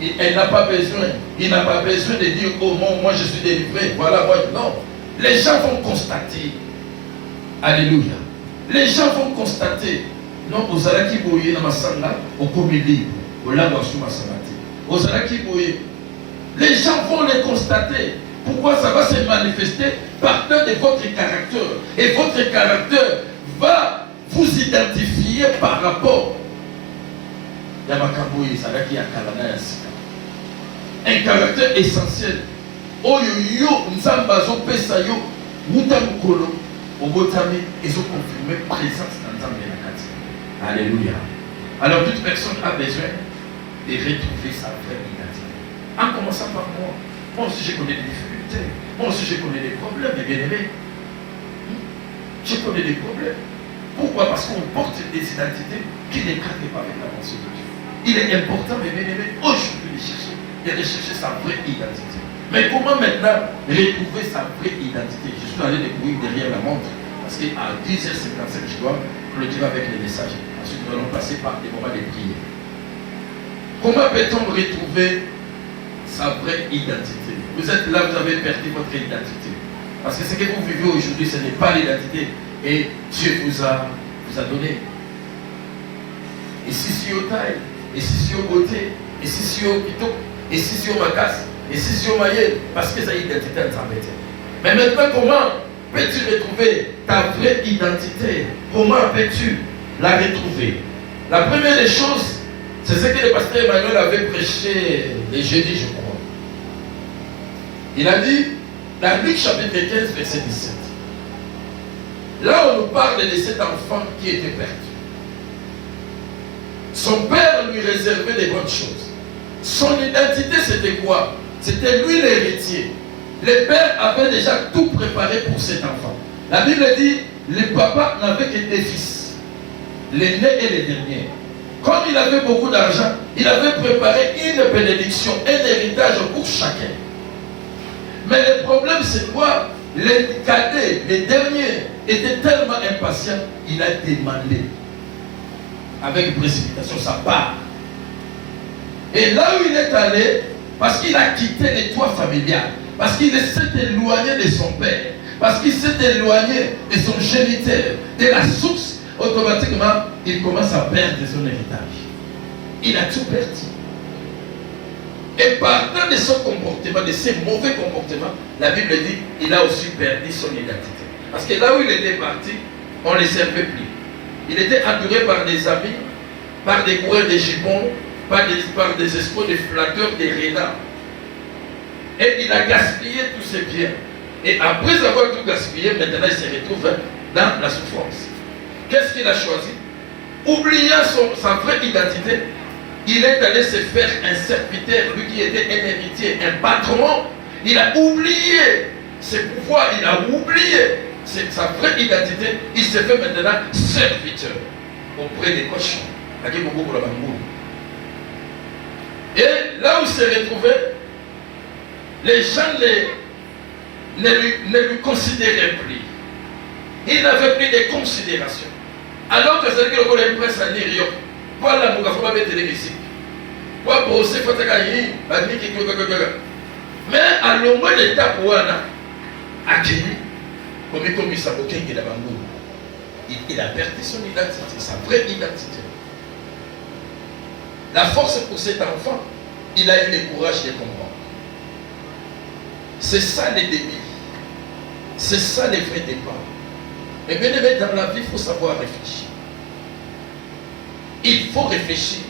il n'a pas besoin de dire, oh moi je suis délivré, voilà, moi, non. Les gens vont constater. Alléluia. Les gens vont constater. Non, aux Alaki Boye, dans ma salle là, au Komili, au Lagouassou Massamati. Aux Alaki Boye. Les gens vont les constater. Pourquoi ça va se manifester partant de votre caractère. Et votre caractère va vous identifier par rapport à Makaboye, Salaki Akalana. Un caractère essentiel. Oyo Nzambazo Pesayo, Mutamukolo, Obotami, ils ont confirmé présence dans Nzambe Nakati. Alléluia. Alors toute personne a besoin de retrouver sa vraie identité. En commençant par moi. Moi aussi je connais des difficultés. Moi aussi je connais des problèmes, mes bien-aimés. Je connais des problèmes. Pourquoi? Parce qu'on porte des identités qui ne cadrent pas avec la pensée de Dieu. Il est important, mes bien-aimés, aujourd'hui de rechercher sa vraie identité. Mais comment maintenant retrouver sa vraie identité? Je suis allé découvrir derrière la montre. Parce qu'à 10h55, je dois clôturer avec les messages. Ensuite, nous allons passer par des moments de prière. Comment peut-on retrouver sa vraie identité? Vous êtes là, vous avez perdu votre identité. Parce que ce que vous vivez aujourd'hui, ce n'est pas l'identité. Et Dieu vous a donné. Et si c'est au taille, et si c'est au beauté, et si c'est au pito, et si c'est au macasse, et si c'est au maillet, parce que ça identité en s'embête. Mais maintenant, comment peux-tu retrouver ta vraie identité? Comment peux-tu la retrouver? La première des choses, c'est ce que le pasteur Emmanuel avait prêché les jeudis, je crois. Il a dit, dans Luc chapitre 15, verset 17. Là, on nous parle de cet enfant qui était perdu. Son père lui réservait des bonnes choses. Son identité, c'était quoi? C'était lui l'héritier. Le père avait déjà tout préparé pour cet enfant. La Bible dit, le papa n'avait que des fils, l'aîné et les derniers. Comme il avait beaucoup d'argent, il avait préparé une bénédiction, un héritage pour chacun. Mais le problème, c'est quoi? Les cadets, les derniers, étaient tellement impatients, il a demandé avec précipitation sa part. Et là où il est allé, parce qu'il a quitté les toits familiales, parce qu'il s'est éloigné de son père, parce qu'il s'est éloigné de son géniteur, de la source, automatiquement, il commence à perdre son héritage. Il a tout perdu. Et partant de son comportement, de ses mauvais comportements, la Bible dit qu'il a aussi perdu son identité. Parce que là où il était parti, on ne le servait plus. Il était entouré par des amis, par des coureurs de gibbons, par des espoirs, des flatteurs, des renards. Et il a gaspillé tous ses biens. Et après avoir tout gaspillé, maintenant il se retrouve dans la souffrance. Qu'est-ce qu'il a choisi? Oubliant sa vraie identité, il est allé se faire un serviteur, lui qui était un héritier, un patron. Il a oublié ses pouvoirs, il a oublié sa vraie identité. Il se fait maintenant serviteur auprès des cochons. Et là où il s'est retrouvé, les gens ne lui considéraient plus. Il n'avait plus de considération. Alors que c'est que le prince a dit, voilà, nous avons mettre les musiques. Mais à l'ombre de l'étape où on a accueilli, il a perdu son identité, sa vraie identité. La force pour cet enfant, il a eu le courage de comprendre. C'est ça les débits. C'est ça les vrais départs. Mais bien aimé, dans la vie, il faut savoir réfléchir. Il faut réfléchir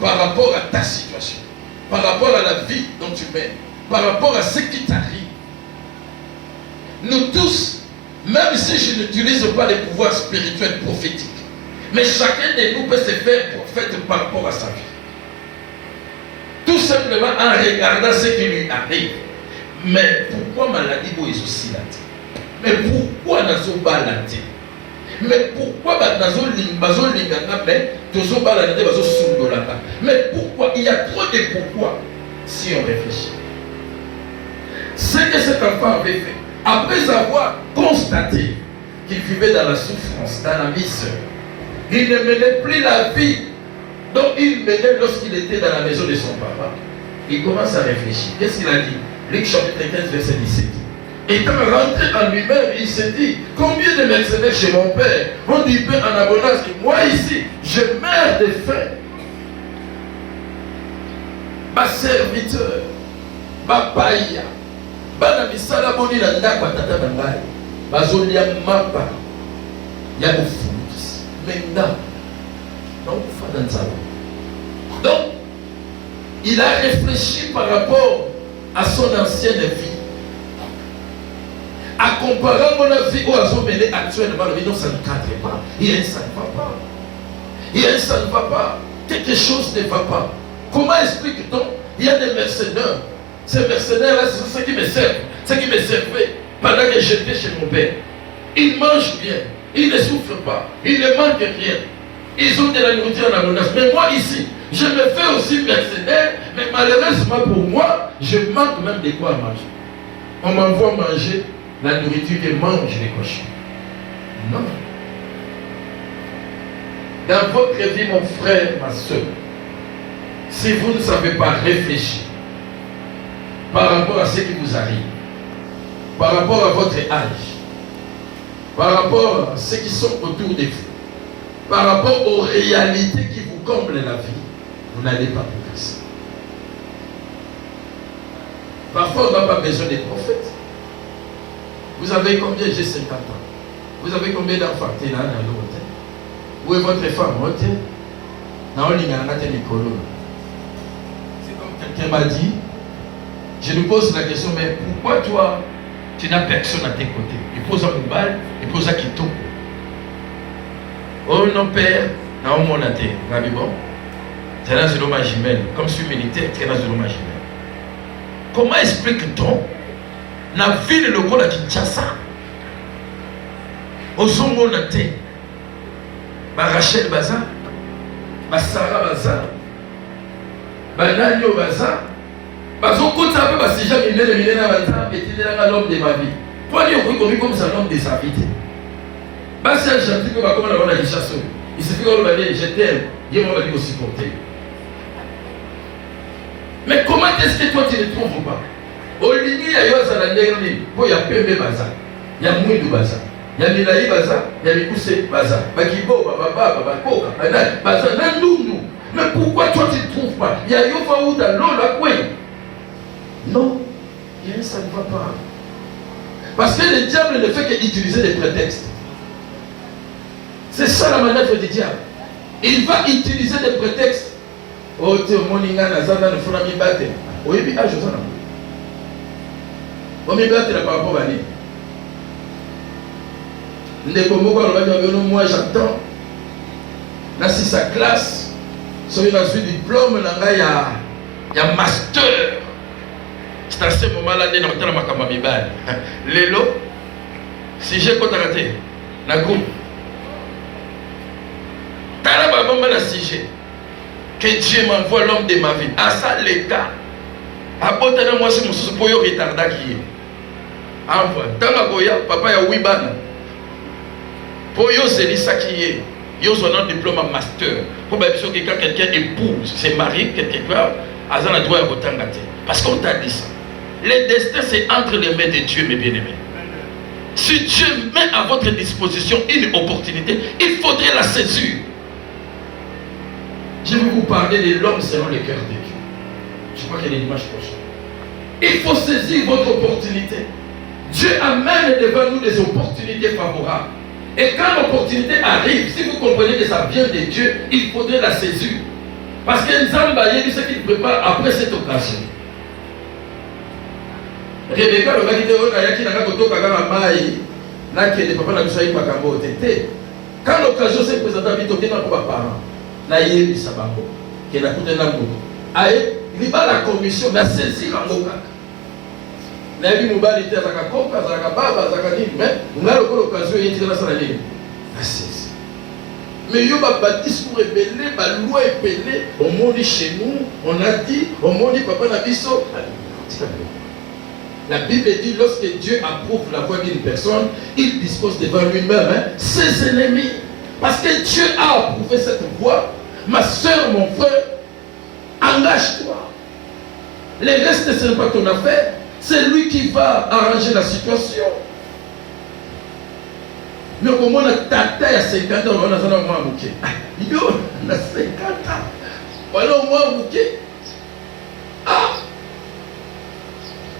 par rapport à ta situation, par rapport à la vie dont tu mènes, par rapport à ce qui t'arrive. Nous tous, même si je n'utilise pas les pouvoirs spirituels prophétiques, mais chacun de nous peut se faire prophète par rapport à sa vie. Tout simplement en regardant ce qui lui arrive. Mais pourquoi maladie est aussi là? Mais pourquoi nazo balade? Mais pourquoi nazo linganga mais tozo balade bazo sundolaka? Mais pourquoi? Il y a trop de pourquoi si on réfléchit. Ce que cet enfant avait fait, après avoir constaté qu'il vivait dans la souffrance, dans la misère, il ne menait plus la vie dont il menait lorsqu'il était dans la maison de son papa. Il commence à réfléchir. Qu'est-ce qu'il a dit? Luc chapitre 15, verset 17. Étant rentré en lui-même, il s'est dit, combien de mercenaires chez mon père ont du pain en abondance et moi ici, je meurs de faim. Ma serviteur, ma païa, bana misala boni na ndako tata na ngai, bazolia mapa ya kufundisa. Maintenant, donc il a réfléchi par rapport à son ancienne vie. À comparer mon vie où elles ont mené actuellement, non, ça ne cadre pas. Ça ne va pas. Ça ne va pas. Quelque chose ne va pas. Comment explique-t-on? Il y a des mercenaires. Ces mercenaires-là, ce sont ceux qui me servent. Ceux qui me servaient pendant que j'étais chez mon père. Ils mangent bien. Ils ne souffrent pas. Ils ne manquent rien. Ils ont de la nourriture en abondance. Mais moi ici, je me fais aussi mercenaire. Mais malheureusement pour moi, je manque même de quoi manger. On m'envoie manger la nourriture que mangent les cochons. Non. Dans votre vie, mon frère, ma soeur, si vous ne savez pas réfléchir par rapport à ce qui vous arrive, par rapport à votre âge, par rapport à ceux qui sont autour de vous, par rapport aux réalités qui vous comblent la vie, vous n'allez pas progresser. Parfois, on n'a pas besoin des prophètes. Vous avez combien? J'ai 50 ans. Vous avez combien d'enfants? Où est votre femme? C'est comme quelqu'un m'a dit, je lui pose la question, mais pourquoi toi, tu n'as personne à tes côtés? Il pose un mobile, il pose un kitoko. Oh non, père, non, mon athée. Bon, c'est dans une hommage humaine. Comme je suis militaire, c'est dans une hommage humaine. Comment explique-t-on la ville de Lokola Kinshasa? Au son mon athée. Rachel Baza, Sarah Baza, Nanyo Baza, Bazoko Tape, Basija Milena Baza, était l'homme de ma vie. Toi, il est comme ça l'homme de sa vie. C'est un gentil que va comme on a dit chasseur. Il suffit qu'on va dire je t'aime, Dieu va dire aussi porter. Mais comment est-ce que toi tu ne trouves pas? Au limite, il y a Yosanandé, il y a Pembe Baza, il y a Mouidou Baza. Il y a Milaï Baza, il y a Mikoussé Baza, Bakibo, Baba, Bakoka, Baza, Nandoundou. Mais pourquoi toi tu ne trouves pas? Il y a Yofa ou dans l'eau, la couille. Non, ça ne va pas. Parce que le diable ne fait qu'utiliser des prétextes. C'est ça la manœuvre du diable. Il va utiliser des prétextes. Oh, tu es moninga, Nazana, ne fera mi battre. Oui, puis, ah, Josana. On mi battre par rapport à lui. Moi j'attends dans sa classe, celui qui a eu diplôme, il y a master. C'est à ce moment-là que je suis en train de Lélo, si j'ai raté, la groupe. T'as la bombe la sujet. Que Dieu m'envoie l'homme de ma vie. À ça, l'état. À côté de moi, c'est mon souci pour y retarder qui est. Envoie. Dans ma goya, papa, il y a 8 bannes. Pour yo c'est ça qui est. Yo ont un diplôme en master. Pour que quand quelqu'un épouse, c'est mari, quelque part, Azan a droit à autant gâter. Parce qu'on t'a dit ça. Le destin c'est entre les mains de Dieu, mes bien-aimés. Si Dieu met à votre disposition une opportunité, il faudrait la saisir. Je vais vous parler de l'homme selon le cœur de Dieu. Je crois qu'il y a une image prochaine. Il faut saisir votre opportunité. Dieu amène devant nous des opportunités favorables. Et quand l'opportunité arrive, si vous comprenez que ça vient de Dieu, il faudrait la saisir. Parce que Nzamba, il y a ce qu'il prépare après cette occasion. Rebecca, le gars qui n'a pas de quand l'occasion s'est présentée à Vito, il y a un parent. Il y a la commission, mais saisir en moka. Il y a une mobilité à la coca, à la baba, à la mais on a l'occasion de la salle. Mais il y a un discours épelé, une loi épelée, on m'a dit chez nous, on a dit, on m'a dit papa n'a pas. La Bible dit, lorsque Dieu approuve la voix d'une personne, il dispose devant lui-même ses ennemis. Parce que Dieu a approuvé cette voix. Ma soeur, mon frère, engage-toi. Le reste, ce n'est pas ton affaire. C'est lui qui va arranger la situation. Mais au moment où tata à 50 ans, on a un mois à bouquet. Yo, on a 50 ans. Voilà au moins à bouquet. Ah!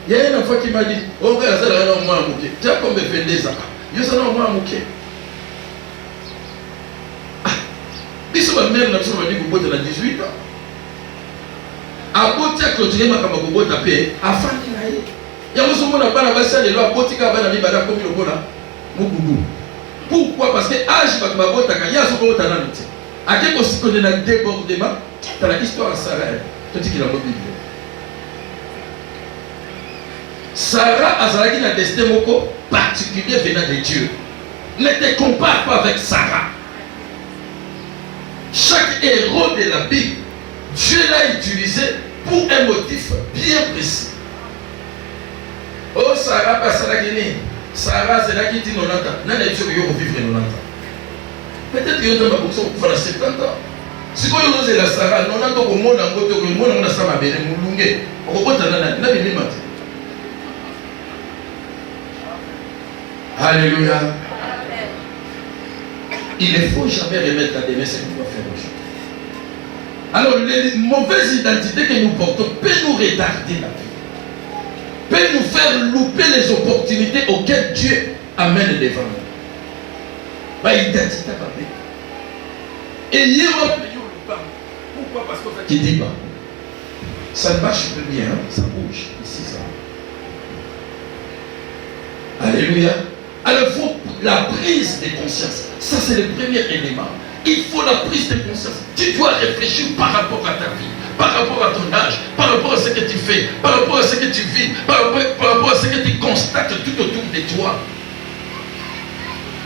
Il y a une fois qui m'a dit, oh, ça a un mois à bouquet. Tu as comme 22 ans. Yo, ça a un mois à bouquet. Ah! Ils ma mère, nous sommes venus pour 18 ans. A boti a clôturé ma kamabobo tapé a fandi na ye. Ya moso mona bana basa lelo a boti ka bana mi bana komi lokola mugudu. Pourquoi? Parce que âge ba babota ka ya so ko tana miti. A ke ko sikone na débordement dans la histoire de Sarah. Tu dis qu'il a la Bible. Sarah azalaki na destin moko particulier venant de Dieu. Ne te compare pas avec Sarah. Chaque héros de la Bible, Dieu l'a utilisé pour un motif bien précis. Oh, Sarah, pas la Guinée. Sarah, c'est là qui dit 90 ans. Non, Dieu veut vivre 90 ans. Peut-être qu'il y a un homme qui va 70 ans. Si vous avez la Sarah, 90 ans, au monde, on a ça, ma belle, mon lungue. On va pas Alléluia. Il ne faut jamais remettre à demain ce qu'on doit faire aujourd'hui. Alors, les mauvaises identités que nous portons peuvent nous retarder la vie, peuvent nous faire louper les opportunités auxquelles Dieu amène devant nous. Ma identité va bien. Et il y a un pays pourquoi? Parce qu'on qui dit pas. Ça marche plus bien, ça bouge. Ici, ça. Alléluia. Alors, il faut la prise de conscience. Ça, c'est le premier élément. Il faut la prise de conscience. Tu dois réfléchir par rapport à ta vie, par rapport à ton âge, par rapport à ce que tu fais, par rapport à ce que tu vis, par rapport à ce que tu constates tout autour de toi.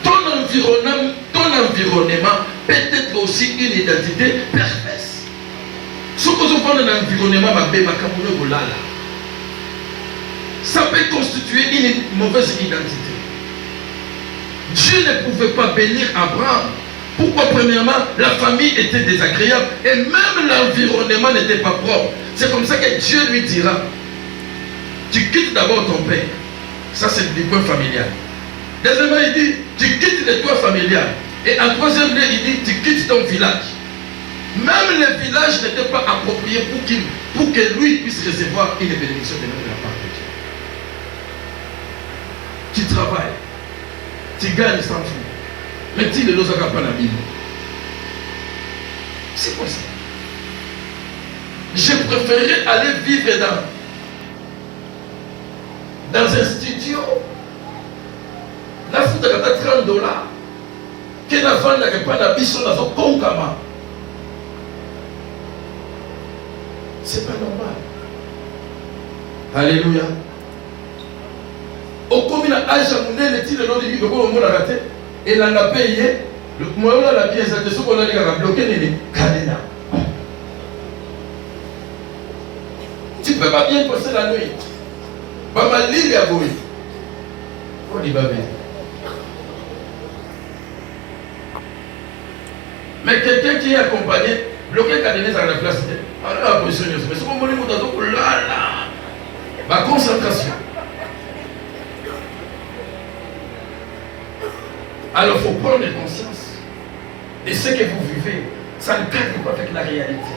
Ton environnement peut être aussi une identité perverse. Ce que vous parlez d'un environnement, ça peut constituer une mauvaise identité. Dieu ne pouvait pas bénir Abraham. Pourquoi? Premièrement, la famille était désagréable et même l'environnement n'était pas propre. C'est comme ça que Dieu lui dira, tu quittes d'abord ton père. Ça, c'est du point familial. Deuxièmement, il dit, tu quittes le toit familial. Et en troisième lieu, il dit, tu quittes ton village. Même le village n'était pas approprié pour que lui puisse recevoir une bénédiction de la part de Dieu. Tu travailles. Tu gagnes sans fou. Mais tu ne l'oses pas la Bible. C'est quoi ça? Je préférerais aller vivre dans un studio. La foute à $30 que la femme n'a pas la bison dans son concama. C'est pas normal. Alléluia. Au combien d'âge à mon le tir de l'eau de vie, le monde a raté. Et là, on a payé. Le moyen de la pièce, c'est ce qu'on a bloqué les cadenas. Tu ne peux pas bien passer la nuit. Maman, l'île a boui. On dit babé. Mais quelqu'un qui est accompagné, bloqué cadenas dans la place. Alors, la position, mais ce qu'on m'a dit, là, ma concentration. Alors, il faut prendre conscience de ce que vous vivez. Ça ne cadre pas avec la réalité.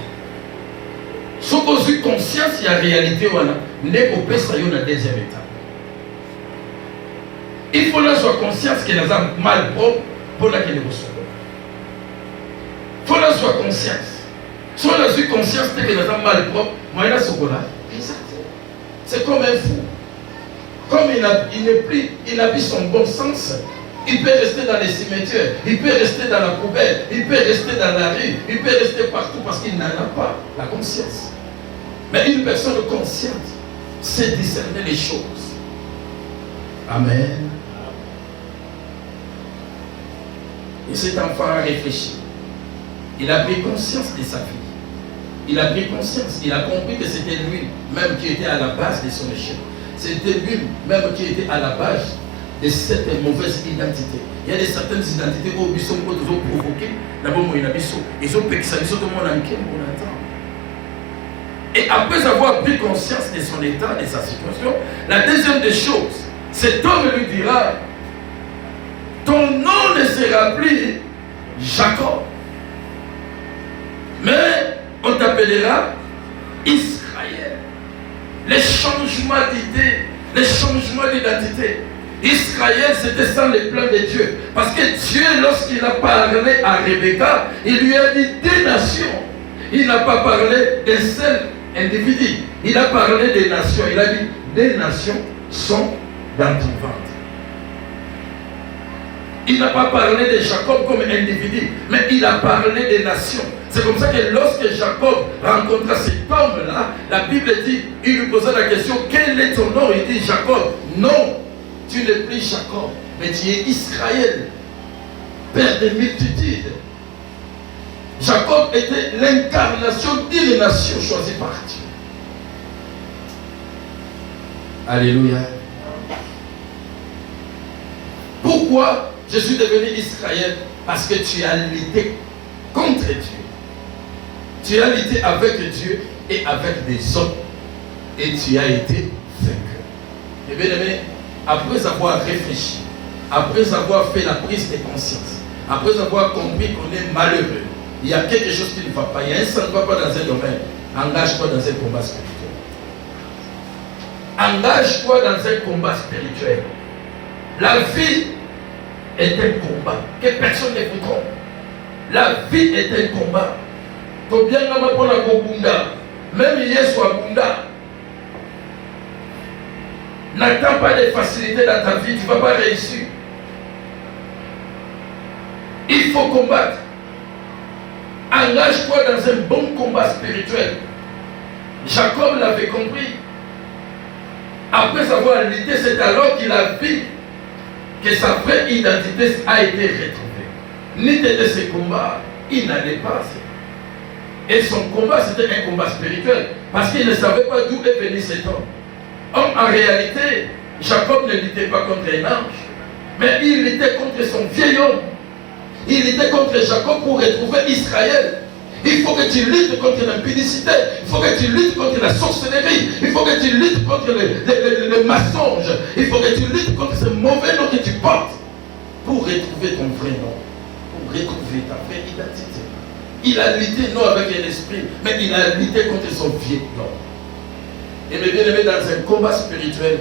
Si vous avez conscience, il y a la réalité. Vous n'avez pas la deuxième étape. Il faut avoir conscience que nous avons mal propre pour la que nous recevons. Il faut avoir conscience. Si on a eu conscience que nous avons mal propre, c'est comme un fou. Comme il n'a plus son bon sens. Il peut rester dans les cimetières, il peut rester dans la poubelle, il peut rester dans la rue, il peut rester partout parce qu'il n'en a pas la conscience. Mais une personne consciente sait discerner les choses. Amen. Et cet enfant a réfléchi. Il a pris conscience de sa vie. Il a pris conscience. Il a compris que c'était lui-même qui était à la base de son échec. c'était lui même qui était à la base de cette mauvaise identité. Il y a certaines identités où ils sont provoquées, ils ont péqué, tout le monde en. Et après avoir pris conscience de son état, de sa situation, la deuxième des choses, cet homme lui dira, ton nom ne sera plus Jacob, mais on t'appellera Israël. Les changements d'idée, les changements d'identité. Israël, c'était sans les plans de Dieu. Parce que Dieu, lorsqu'il a parlé à Rebecca, il lui a dit des nations. Il n'a pas parlé d'un seul individu. Il a parlé des nations. Il a dit des nations sont dans ton ventre. Il n'a pas parlé de Jacob comme individu, mais il a parlé des nations. C'est comme ça que lorsque Jacob rencontra cet homme-là, la Bible dit, il lui posa la question, quel est ton nom? Il dit Jacob. Non, tu n'es plus Jacob, mais tu es Israël, père des multitudes. Jacob était l'incarnation d'une nation choisie par Dieu. Alléluia. Pourquoi je suis devenu Israël? Parce que tu as lutté contre Dieu. Tu as lutté avec Dieu et avec des hommes. Et tu as été vainqueur. Et bien aimé, après avoir réfléchi, après avoir fait la prise de conscience, après avoir compris qu'on est malheureux, il y a quelque chose qui ne va pas. Il y a un sang ne va pas dans un domaine. Engage-toi dans un combat spirituel. Engage-toi dans un combat spirituel. La vie est un combat. Que personne ne vous trompe. La vie est un combat. Même hier soit Bunda. N'attends pas de facilité dans ta vie, tu ne vas pas réussir. Il faut combattre. Engage-toi dans un bon combat spirituel. Jacob l'avait compris. Après avoir lutté, c'est alors qu'il a vu que sa vraie identité a été retrouvée. L'idée de ce combat, il n'allait pas. Et son combat, c'était un combat spirituel. Parce qu'il ne savait pas d'où est venu cet homme. En réalité, Jacob ne luttait pas contre un ange, mais il luttait contre son vieil homme. Il luttait contre Jacob pour retrouver Israël. Il faut que tu luttes contre l'impudicité. Il faut que tu luttes contre la sorcellerie. Il faut que tu luttes contre le mensonge. Il faut que tu luttes contre ce mauvais nom que tu portes pour retrouver ton vrai nom, pour retrouver ta vraie identité. Il a lutté non avec un esprit, mais il a lutté contre son vieux nom. Et mes bien-aimés, dans un combat spirituel,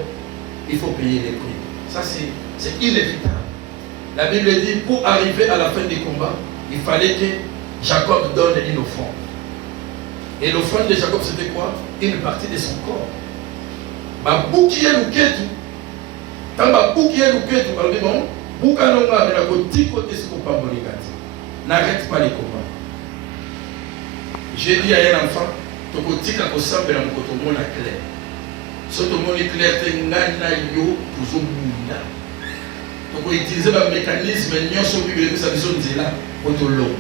il faut payer les prix. Ça, c'est inévitable. La Bible dit, pour arriver à la fin du combat, il fallait que Jacob donne une offrande. Et l'offrande de Jacob, c'était quoi? Une partie de son corps. Boukiye luketu. Tant boukiye luketu, alors bon, boukanonga mais la côté côté ce qu'on parle n'arrête pas les combats. J'ai dit à un enfant, tu peux dire que ça me rend compte mon clair. Si tout le monde est clair, tu n'as yo pour munda. Tu peux utiliser le mécanisme n'y a sur que ça besoin de là pour te l'eau.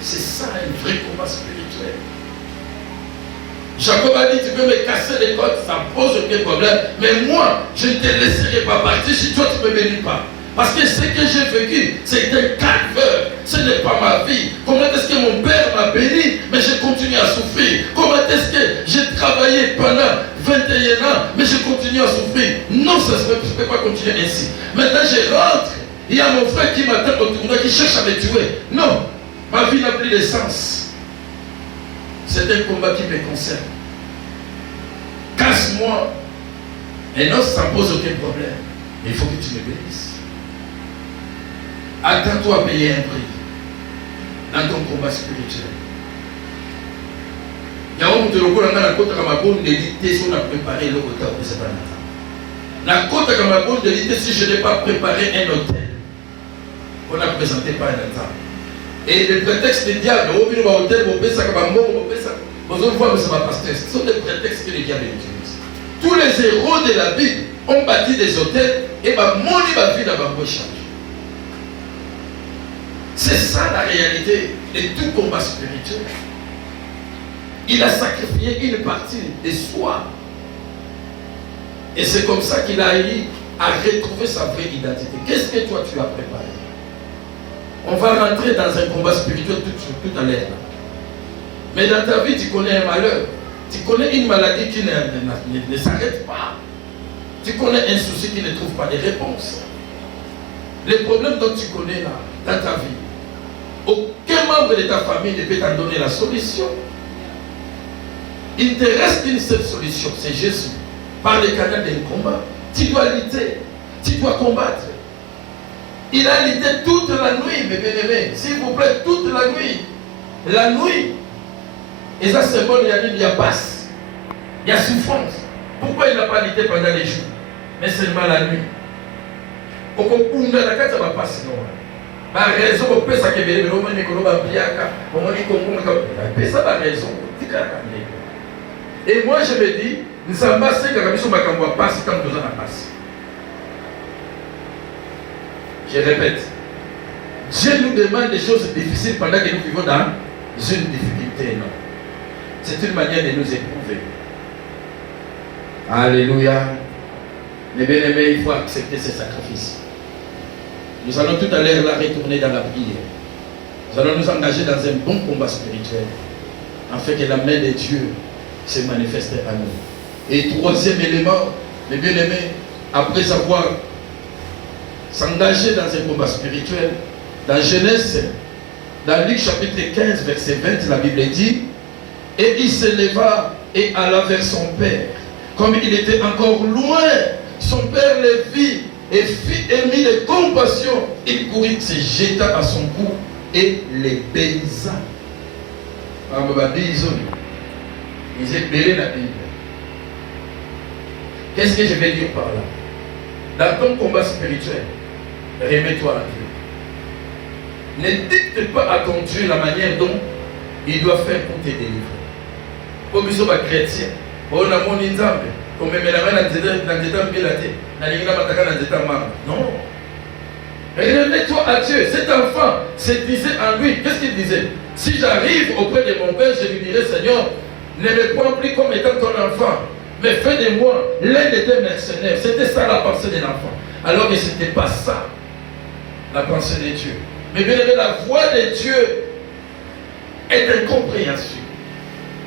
C'est ça un vrai combat spirituel. Jacob a dit, tu peux me casser les côtes, ça pose aucun problème. Mais moi, je ne te laisserai pas partir si toi tu ne me bénis pas. Parce que ce que j'ai vécu, c'est un calvaire. Ce n'est pas ma vie. Comment est-ce que mon père m'a béni, mais je continue à souffrir? Comment est-ce que j'ai travaillé pendant 21 ans, mais je continue à souffrir? Non, je ne peux pas continuer ainsi. Maintenant, je rentre. Il y a mon frère qui m'attend au tournoi, qui cherche à me tuer. Non, ma vie n'a plus de sens. C'est un combat qui me concerne. Casse-moi. Et non, ça ne pose aucun problème. Mais il faut que tu me bénisses. Attends-toi à payer un prix dans ton combat spirituel. Il y a un peu de côte comme ma bonne d'élité si on a préparé le hôtel de ce matin. La côte comme ma bonne d'élité si je n'ai pas préparé un hôtel. On n'a présenté pas un hôtel. Et le prétexte du diable, on va au hôtel, on peut ça comme un mot, on peut ça. Vous allez voir, mais ça va passer. Ce sont des prétextes que le diable utilise. Tous les héros de la Bible ont bâti des hôtels et mon vie n'a pas changé. C'est ça la réalité de tout combat spirituel. Il a sacrifié une partie de soi Et c'est comme ça qu'il a eu à retrouver sa vraie identité. Qu'est-ce que toi tu as préparé? On va rentrer dans un combat spirituel tout à l'heure. Mais dans ta vie, tu connais un malheur. Tu connais une maladie qui ne s'arrête pas. Tu connais un souci qui ne trouve pas de réponse. Les problèmes dont tu connais là, dans ta vie, aucun membre de ta famille ne peut t'en donner la solution. Il te reste une seule solution, c'est Jésus. Par le canal d'un combat, tu dois lutter, tu dois combattre. Il a lutté toute la nuit, mes bien-aimés. S'il vous plaît, toute la nuit. La nuit. Et ça, c'est bon, il y a passe. Il y a souffrance. Pourquoi il n'a pas lutté pendant les jours, mais seulement la nuit? Au concours, la carte va passer. La raison, on peut s'acquérir, on peut raison. Et moi, je me dis, nous sommes passés quand nous sommes passés quand nous avons passé. Je répète, Dieu nous demande des choses difficiles pendant que nous vivons dans une difficulté. Non. C'est une manière de nous éprouver. Alléluia. Mes bien-aimés, il faut accepter ces sacrifices. Nous allons tout à l'heure la retourner dans la prière. Nous allons nous engager dans un bon combat spirituel, afin que la main de Dieu se manifeste à nous. Et troisième élément, mes bien-aimés, après avoir s'engagé dans un combat spirituel, dans Genèse, dans Luc chapitre 15, verset 20, la Bible dit, et il se leva et alla vers son père. Comme il était encore loin, son père le vit et fit émis de compassion. Il courut, se jeta à son cou et les baisa. Qu'est-ce que je vais dire par là? Dans ton combat spirituel, remets-toi à Dieu. Ne dicte pas à ton Dieu la manière dont il doit faire pour te délivrer. Comme ils sont chrétiens, on a mon exemple. Comme non. Remets-toi à Dieu. Cet enfant se disait en lui, qu'est-ce qu'il disait? Si j'arrive auprès de mon père, je lui dirai, Seigneur, ne me prends plus comme étant ton enfant, mais fais de moi l'un de tes mercenaires. C'était ça la pensée de l'enfant. Alors que ce n'était pas ça la pensée de Dieu. Mais bien aimé, la voix de Dieu est incompréhensible.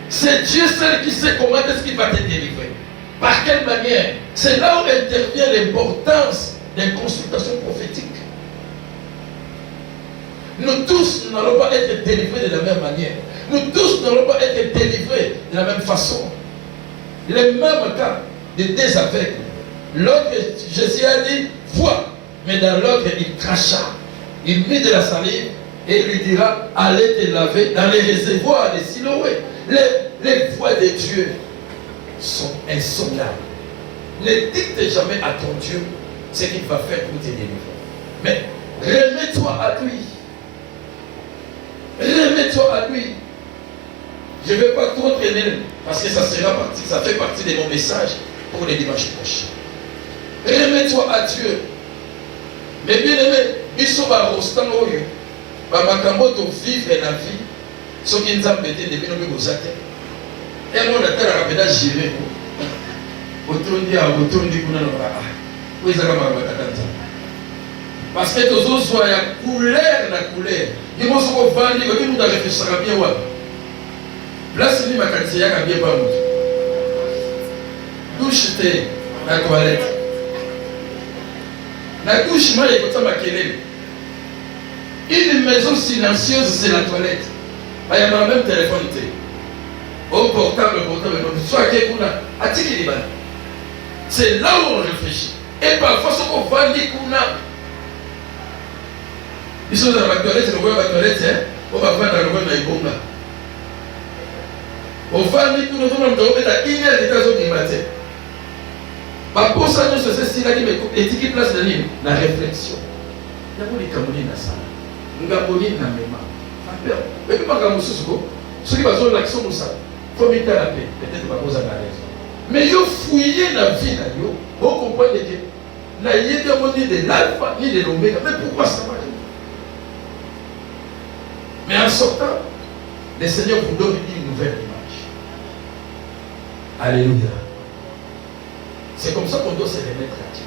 C'est Dieu seul qui sait comment est-ce qu'il va te délivrer. Par quelle manière? C'est là où intervient l'importance des consultations prophétiques. Nous tous n'allons pas être délivrés de la même manière. Nous tous n'allons pas être délivrés de la même façon. Le même cas de deux aveugles. L'autre, Jésus a dit, vois. Mais dans l'autre, il cracha. Il mit de la salive et il lui dira, allez te laver dans les réservoirs de Siloé. Les voies de Dieu sont insondables. Ne dicte jamais à ton Dieu ce qu'il va faire pour te délivrer. Mais remets-toi à lui. Remets-toi à lui. Je ne vais pas trop traîner parce que ça fait partie de mon message pour les dimanches prochains. Remets-toi à Dieu. Mais bien aimé, ils sont à Rostan Oyo. Bamakambo to vivre la vie. Ce qui nous a pété depuis nos bébés. Et on a tel rapide à gérer. Parce que tous autres soient la couleur. Ils vont se revoir, ils vont nous réfléchir à bien. Là, c'est lui ma qualité, à bien pas douche, la toilette. La douche, moi, il y a une maison silencieuse, c'est la toilette. Il y a même téléphone. Au portable, soit quelqu'un a tiré les balles. C'est là où on réfléchit. Et parfois, ce qu'on va dire qu'on a. Ils sont dans la toilette, on voit la toilette, on va voir dans le coin de la. On va dire que nous avons à 1h des cas du matin. Pour ça, nous sommes ici, et qui place de l'île, la réflexion. Il y a des Camerounais dans ça. Nous avons des Camerounais. Mais puis, ceux qui vont faire l'action de ça, il faut mettre la paix. Peut-être que vous avez raison. Mais il faut fouiller la vie, vous comprenez que il n'y a ni de l'alpha ni de l'oméga. Mais pourquoi ça marche? Mais en sortant, le Seigneur vous donne une nouvelle image. Alléluia. C'est comme ça qu'on doit se remettre à Dieu.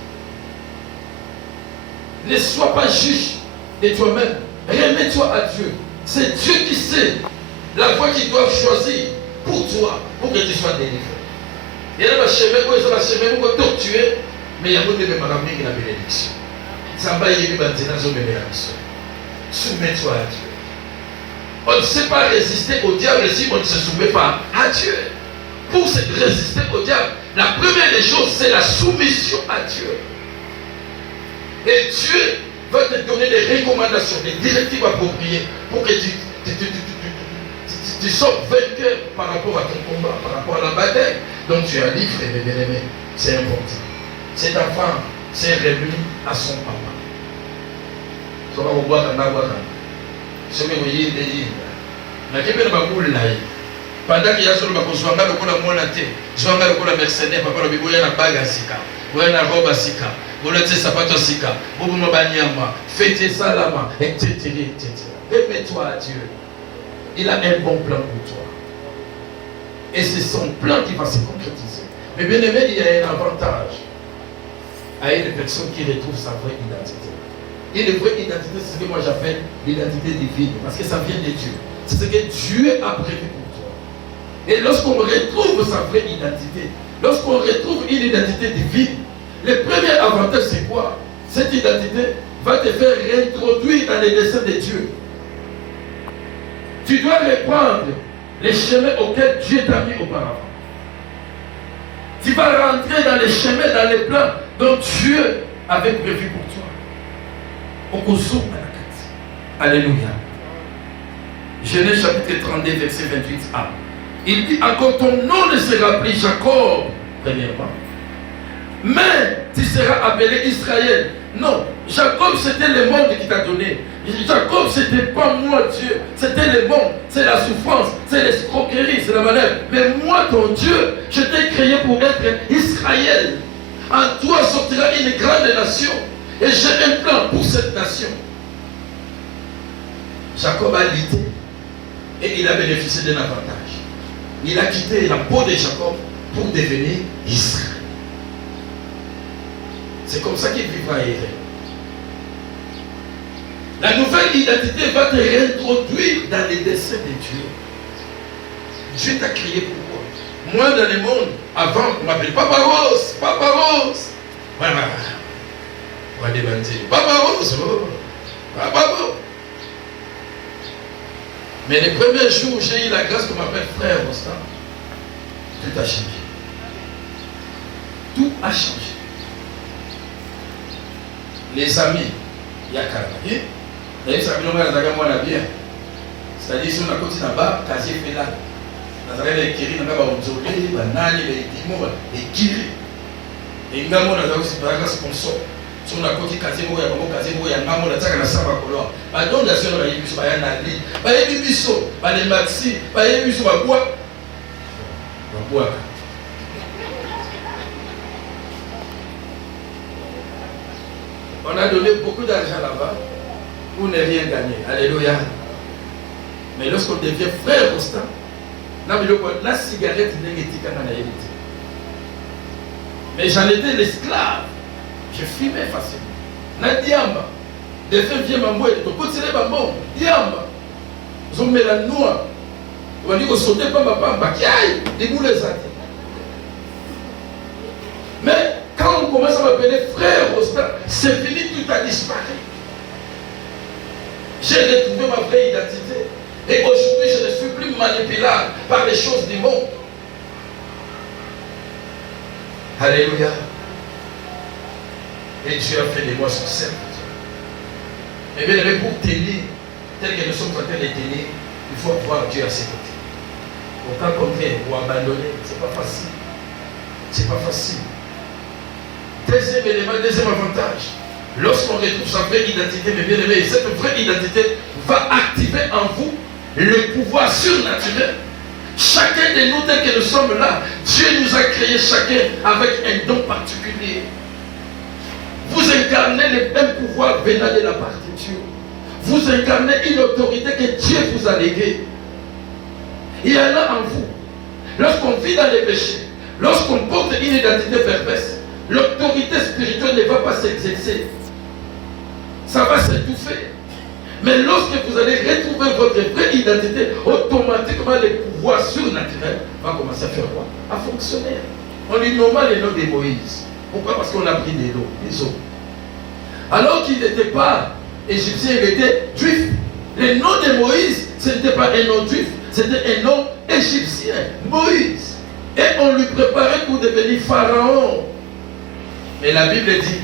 Ne sois pas juge de toi-même. Remets-toi à Dieu. C'est Dieu qui sait la voie qu'il doit choisir pour toi, pour que tu sois délivré. Il y a un chemin où il y a un chemin où tu es, mais il y a un chemin où il y a une bénédiction. Ça va y aller maintenant, soumets-toi à Dieu. On ne sait pas résister au diable si on ne se soumet pas à Dieu. Pour résister au diable, la première des choses, c'est la soumission à Dieu. Et Dieu va te donner des recommandations, des directives appropriées pour que tu sois vainqueur par rapport à ton combat, par rapport à la bataille. Donc tu as livré, mes bien-aimés. C'est important. Cet enfant s'est remis à son papa. Pendant qu'il y a sur le bakoswanga le kola monate, zwanga le kola mercenaire, papa le biboya na baga sika, boya na roba sika, bola tse sapato sika, bobo mabanyama, fête salama, etc. Remets-toi à Dieu. Il a un bon plan pour toi. Et c'est son plan qui va se concrétiser. Mais bien aimé, il y a un avantage à une personne qui retrouve sa vraie identité. Et la vraie identité, c'est ce que moi j'appelle l'identité divine, parce que ça vient de Dieu. C'est ce que Dieu a prévu pour toi. Et lorsqu'on retrouve sa vraie identité, lorsqu'on retrouve une identité divine, le premier avantage c'est quoi? Cette identité va te faire réintroduire dans les desseins de Dieu. Tu dois reprendre les chemins auxquels Dieu t'a mis auparavant. Tu vas rentrer dans les chemins, dans les plans dont Dieu avait prévu pour toi. Alléluia. Genèse chapitre 32, verset 28a. Il dit encore, ton nom ne sera plus Jacob, premièrement, mais tu seras appelé Israël. Non, Jacob c'était le monde qui t'a donné. Jacob c'était pas moi Dieu, c'était le monde, c'est la souffrance, c'est l'escroquerie, c'est la malheur. Mais moi ton Dieu, je t'ai créé pour être Israël. En toi sortira une grande nation. Et j'ai un plan pour cette nation. Jacob a lutté et il a bénéficié d'un avantage. Il a quitté la peau de Jacob pour devenir Israël. C'est comme ça qu'il vivra heureux. La nouvelle identité va te réintroduire dans les desseins de Dieu. Dieu t'a créé pourquoi? Moi dans le monde, avant, on m'appelait Papa Rose, Papa Rose. Voilà. Papa Rose, Papa Rose. Mais les premiers jours où j'ai eu la grâce qu'on m'appelle frère Rostand, tout a changé. Tout a changé. Les amis, il y a caractère. D'ailleurs, ça vient de moi bien. C'est-à-dire, si on a continué là-bas, casier fait là. Dans la écrit, on a des bananes, des dimos, des kiri. Et nous avons aussi par la sponsor. Si on a continué casier, on a casier, on a un attaque à la sava color. Donc, la sœur, on a eu un ali. Il y a eu biso, il y a eu maxi, il y a eu biso, il y a eu on a donné beaucoup d'argent là-bas pour ne rien gagner. Alléluia. Mais lorsqu'on devient frère constant, la cigarette négative à la réalité. Mais j'en étais l'esclave. Je fumais facilement. Na diamba. Des faits viennent m'embouer. Tu peux tirer ma mort. Diamba. Ils ont mis la noix. On dit qu'on sautait pas ma pamba. Qui aille. Des boulets à mais quand on commence à m'appeler frère Rostand, c'est fini, tout a disparu. J'ai retrouvé ma vraie identité. Et aujourd'hui, je ne suis plus manipulable par les choses du monde. Alléluia. Et Dieu a fait de moi son serviteur. Et bien, pour tenir, tel que nous sommes en train de tenir, il faut avoir Dieu à ses côtés. Au cas contraire, ou abandonner, ce n'est pas facile. Ce n'est pas facile. Deuxième élément, deuxième avantage. Lorsqu'on retrouve sa vraie identité, mes bien-aimés, cette vraie identité va activer en vous le pouvoir surnaturel. Chacun de nous, tel que nous sommes là, Dieu nous a créés chacun avec un don particulier. Vous incarnez le même pouvoir venant de la part de Dieu. Vous incarnez une autorité que Dieu vous a léguée. Il y en a en vous. Lorsqu'on vit dans les péchés, lorsqu'on porte une identité perverse, l'autorité spirituelle ne va pas s'exercer. Ça va s'étouffer. Mais lorsque vous allez retrouver votre vraie identité, automatiquement le pouvoir surnaturel va commencer à faire quoi? À fonctionner. On lui nomma le nom de Moïse. Pourquoi? Parce qu'on a pris des eaux. Alors qu'il n'était pas égyptien, il était juif. Le nom de Moïse, ce n'était pas un nom juif, c'était un nom égyptien. Moïse. Et on lui préparait pour devenir pharaon. Mais la Bible dit,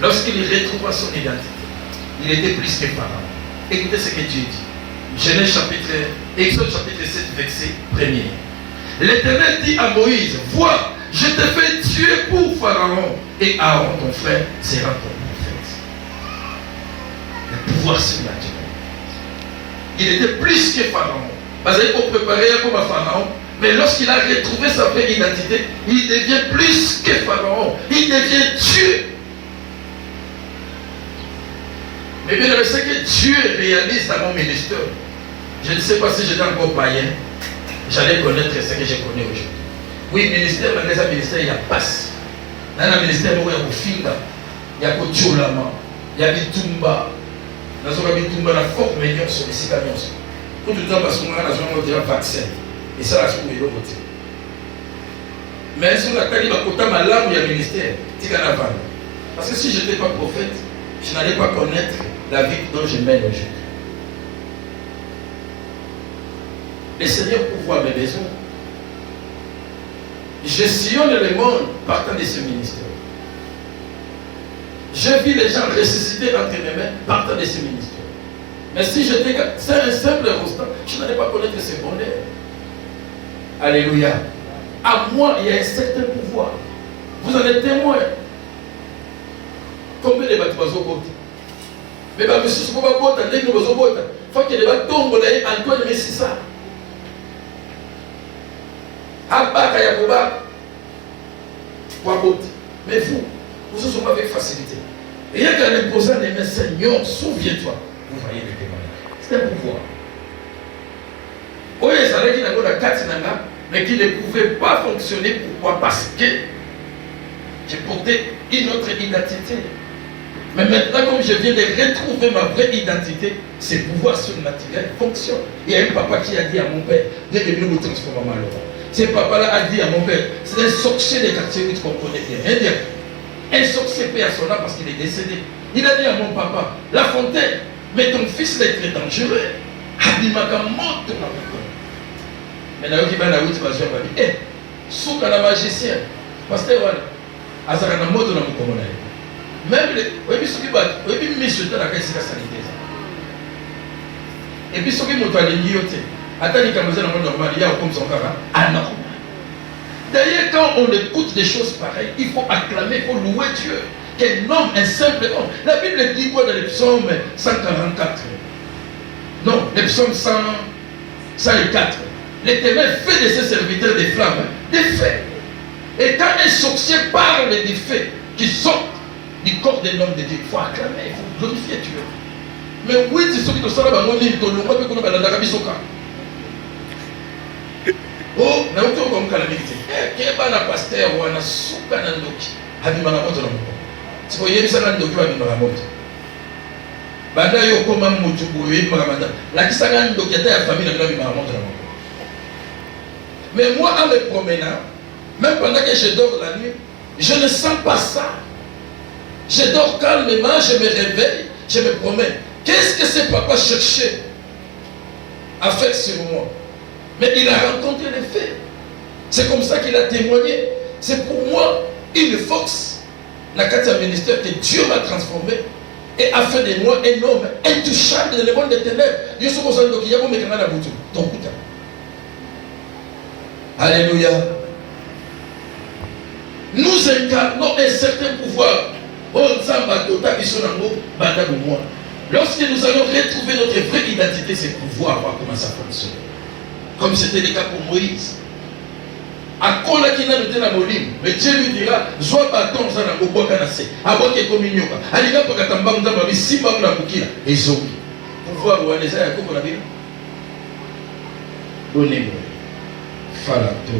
lorsqu'il retrouva son identité, il était plus que pharaon. Écoutez ce que Dieu dit. Exode chapitre 7, verset 1er. L'Éternel dit à Moïse, vois, je te fais tuer pour Pharaon, et Aaron, ton frère, sera ton prophète. Le pouvoir surnaturel. Il était plus que Pharaon. Parce qu'il faut préparer comme un Pharaon. Mais lorsqu'il a retrouvé sa vraie identité, il devient plus que Pharaon. Il devient Dieu. Mais bien, ce que Dieu réalise dans mon ministère, je ne sais pas si j'étais encore païen, j'allais connaître ce que je connais aujourd'hui. Oui, ministère, dans les ministères, il y a passe. Dans le ministère, il y a Bofinga, il y a Kotcholama, il y a Bitumba. Dans ce cas, Bitumba, la forte million sur les camions. Tout le temps, parce qu'on a un vaccin. Et ça, c'est pour le voter. Mais sur la calibre, il y a un ministère, il y a parce que si je n'étais pas prophète, je n'allais pas connaître la vie dont je mène aujourd'hui. Le Seigneur pourvoit mes besoins. Je sillonne le monde partant de ce ministère. Je vis les gens ressuscités entre mes mains partant de ce ministère. Mais si j'étais, c'est un simple constat, je n'allais pas connaître ce bonheur. Alléluia. À moi, il y a un certain pouvoir. Vous en êtes témoin. Combien de bâtiments au mais bah, monsieur, ce qu'on va boire, il faut que les bâtons soient Antoine Messissa. Abba, Yakoba, mais vous ne pas avec facilité. Et il y a qu'à l'imposant les mains, Seigneur, souviens-toi. Vous voyez les témoignages. C'est un pouvoir. Oui, ça veut dire qu'il y a 4 nanga, mais qui ne pouvait pas fonctionner. Pourquoi? Parce que j'ai porté une autre identité. Mais maintenant, comme je viens de retrouver ma vraie identité, ce pouvoir surnaturel fonctionne. Il y a un papa qui a dit à mon père, dès que nous nous transformons alors. Ce papa-là a dit à mon père, c'est un sorcier des quartiers où tu connais bien. Un sorcier paie à son âme parce qu'il est décédé. Il a dit à mon papa, La Fontaine, mais ton fils est très dangereux. Abimaka monte dans le corps. Maintenant, il va à la route, il va dire, souk à la magicien, pasteur, azara na moto na mukomona. Même les, oui, ce qui va, oui, monsieur, tu as la caisse sanitaire. Et puis, ce qui m'a dit, attends, il y a un monde normal, il y a comme son cara, anormal. D'ailleurs, quand on écoute des choses pareilles, il faut acclamer, il faut louer Dieu. Qu'un homme, un simple homme. La Bible dit quoi dans les psaumes 144? Non, les psaumes 104. L'Éternel fait de ses serviteurs des flammes, des feux. Et quand un sorcier parle des faits qui sortent du corps d'un homme de Dieu, il faut acclamer, il faut glorifier Dieu. Mais oui, c'est ce qui te sera dans mon livre, ton nom, parce qu'on a dans la Bisoka. Oh, na uto comme calamité. Quel est le pasteur ou un souka nandoki? Habima na moto na moto. Si vous voyez ça nandoki habima na moto. Banda yo koma mutu boye makamata. La kisanga nandoki ata ya famille na habima na moto na moto. Mais moi en me promenant, même pendant que je dors la nuit, je ne sens pas ça. Je dors calmement, je me réveille, je me promène. Qu'est-ce que ce papa cherchait à faire sur moi? Mais il a rencontré les faits. C'est comme ça qu'il a témoigné. C'est pour moi une force. Dans le ministère que Dieu m'a transformé et a fait de moi un homme intouchable dans le monde des ténèbres. Alléluia. Nous incarnons un certain pouvoir. Lorsque nous allons retrouver notre vraie identité, ce pouvoir va commencer à fonctionner. Comme c'était le cas pour Moïse. À quoi la kina nous la molim, mais Dieu lui dira, soit bâton ça n'a pas canasé, à quoi qu'il communion, à l'égard pour qu'atamba nous avons si bam la bouquille, et zombie. Pouvoir ou à les airs, comment la vie? Donnez-moi. Falato.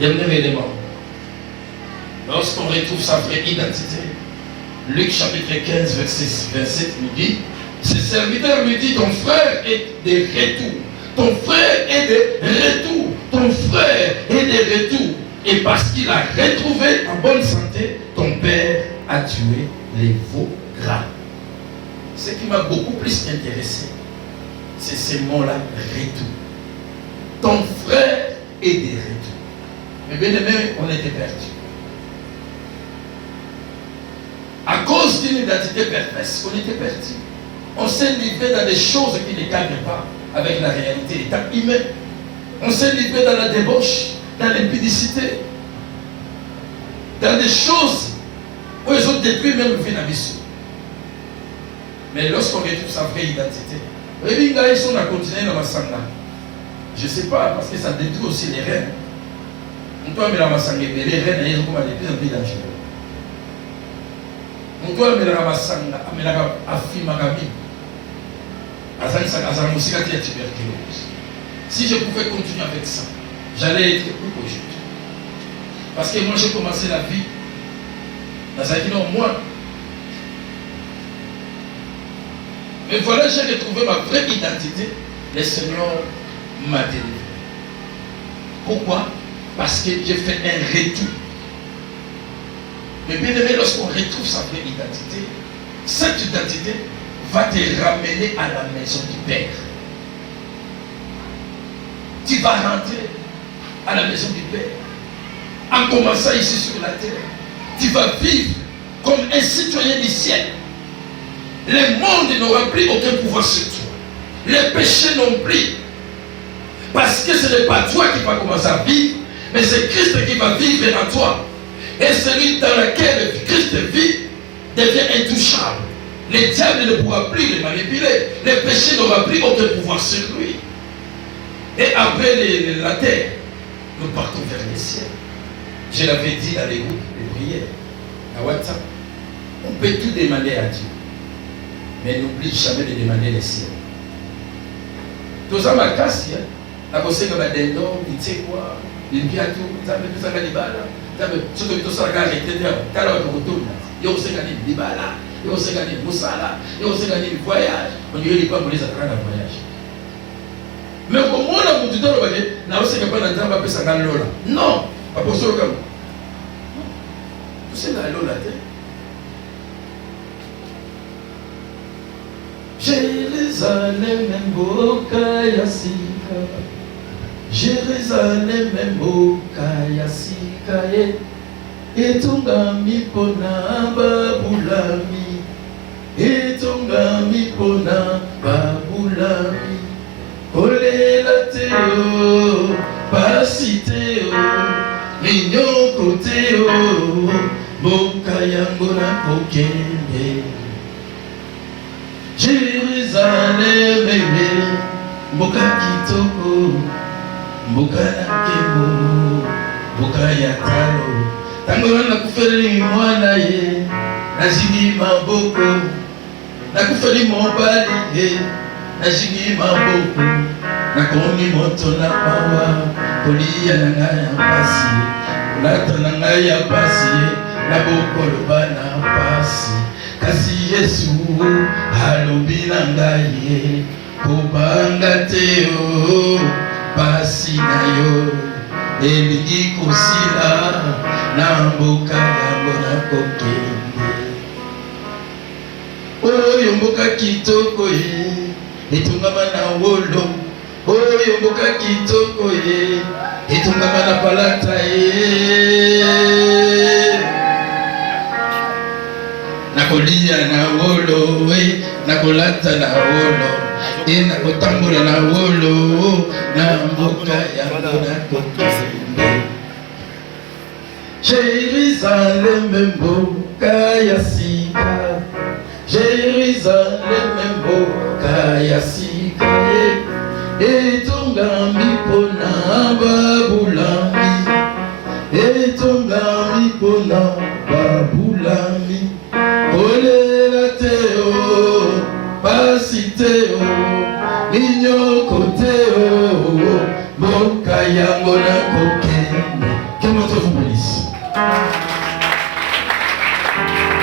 Il y a un élément. lorsqu'on retrouve sa vraie identité, Luc chapitre 15, verset 27 nous dit, ce serviteur lui dit, ton frère est de retour. Ton frère est de retour. Ton frère est de retour. Et parce qu'il a retrouvé en bonne santé, ton père a tué les veaux gras. Ce qui m'a beaucoup plus intéressé, c'est ces mots-là, retour. Ton frère est de retour. Mais bien aimé, on était perdu. À cause d'une identité perverse, on était perdu. On s'est livré dans des choses qui ne cadrent pas avec la réalité de l'état humain. On s'est livré dans la débauche, dans l'impudicité, dans des choses où ils ont détruit même le Vénabissou. Mais lorsqu'on retrouve sa vraie identité, les gars, ils sont à continuer dans ma sangha. Je ne sais pas, parce que ça détruit aussi les reines. On doit mettre la sangha, mais les reines, elles sont de plus en plus dangereuses. On doit mettre la sangha, mais la affirmation. Si je pouvais continuer avec ça, j'allais être où aujourd'hui. Parce que moi j'ai commencé la vie dans un moi. Mais voilà, j'ai retrouvé ma vraie identité. Le Seigneur m'a délivré. Pourquoi? Parce que j'ai fait un retour. Mais bien aimé, lorsqu'on retrouve sa vraie identité, cette identité va te ramener à la maison du Père. Tu vas rentrer à la maison du Père. En commençant ici sur la terre, tu vas vivre comme un citoyen du ciel. Le monde n'aura plus aucun pouvoir sur toi. Les péchés non plus. Parce que ce n'est pas toi qui vas commencer à vivre, mais c'est Christ qui va vivre en toi. Et celui dans lequel Christ vit devient intouchable. Le diable ne pourra plus le manipuler. Le péché n'aura plus aucun pouvoir sur lui. Et après la terre, nous partons vers les ciels. Je l'avais dit dans les groupes de prière, à WhatsApp. On peut tout demander à Dieu. Mais n'oublie jamais de demander les ciels. Tout ça m'a cassé. La conseille que ma dendo, il sait quoi, il vient tout, ça me fait ça les balles. Ce que tout ça a arrêté de quand on retourne, il y a aussi gagné des balles, il y a aussi gagné des moussala, il y a aussi gagné des voyages. On dirait pas pour les attraper dans le voyage. Mais comment on a dit dans le voyage, n'a aussi pas d'entendre pas ça dans l'eau. Non, pas pour ça comme. Tout c'est dans l'eau là. Jérusalem mboka ya sika, Jérusalem mboka ya sika ye, etongami pona babulami, etongami pona babulami, kolela teo, pasi teo, minyoko teo, mboka yango na kokende. Jérusalem, mboka kitoko, mboka na kemo, mboka ya talo. Tango na kufeli mwana ye, najingi maboko, na kufeli mobali ye, najingi maboko, na komi moto na mawa, kolia na ngaya pasi, kolata na ngaya pasi, na boko loba na pasi. Kasi Yesu alobi na ngai kobanga te o pasi na yo elingi kosila na mboka yango na kokende. Oyo mboka kitoko ye etongama na wolo, oyo mboka kitoko ye etongama na palata ye. Nakolia na wolo, nakolata na wolo, nakotambola na wolo, na mboka yango na kokende. Jérusalem mboka ya sika, Jérusalem mboka ya sika ye, etongami pona babulami, etongami pona babulami. Kolela teo, pasi teo, minyoko teo, mboka yango na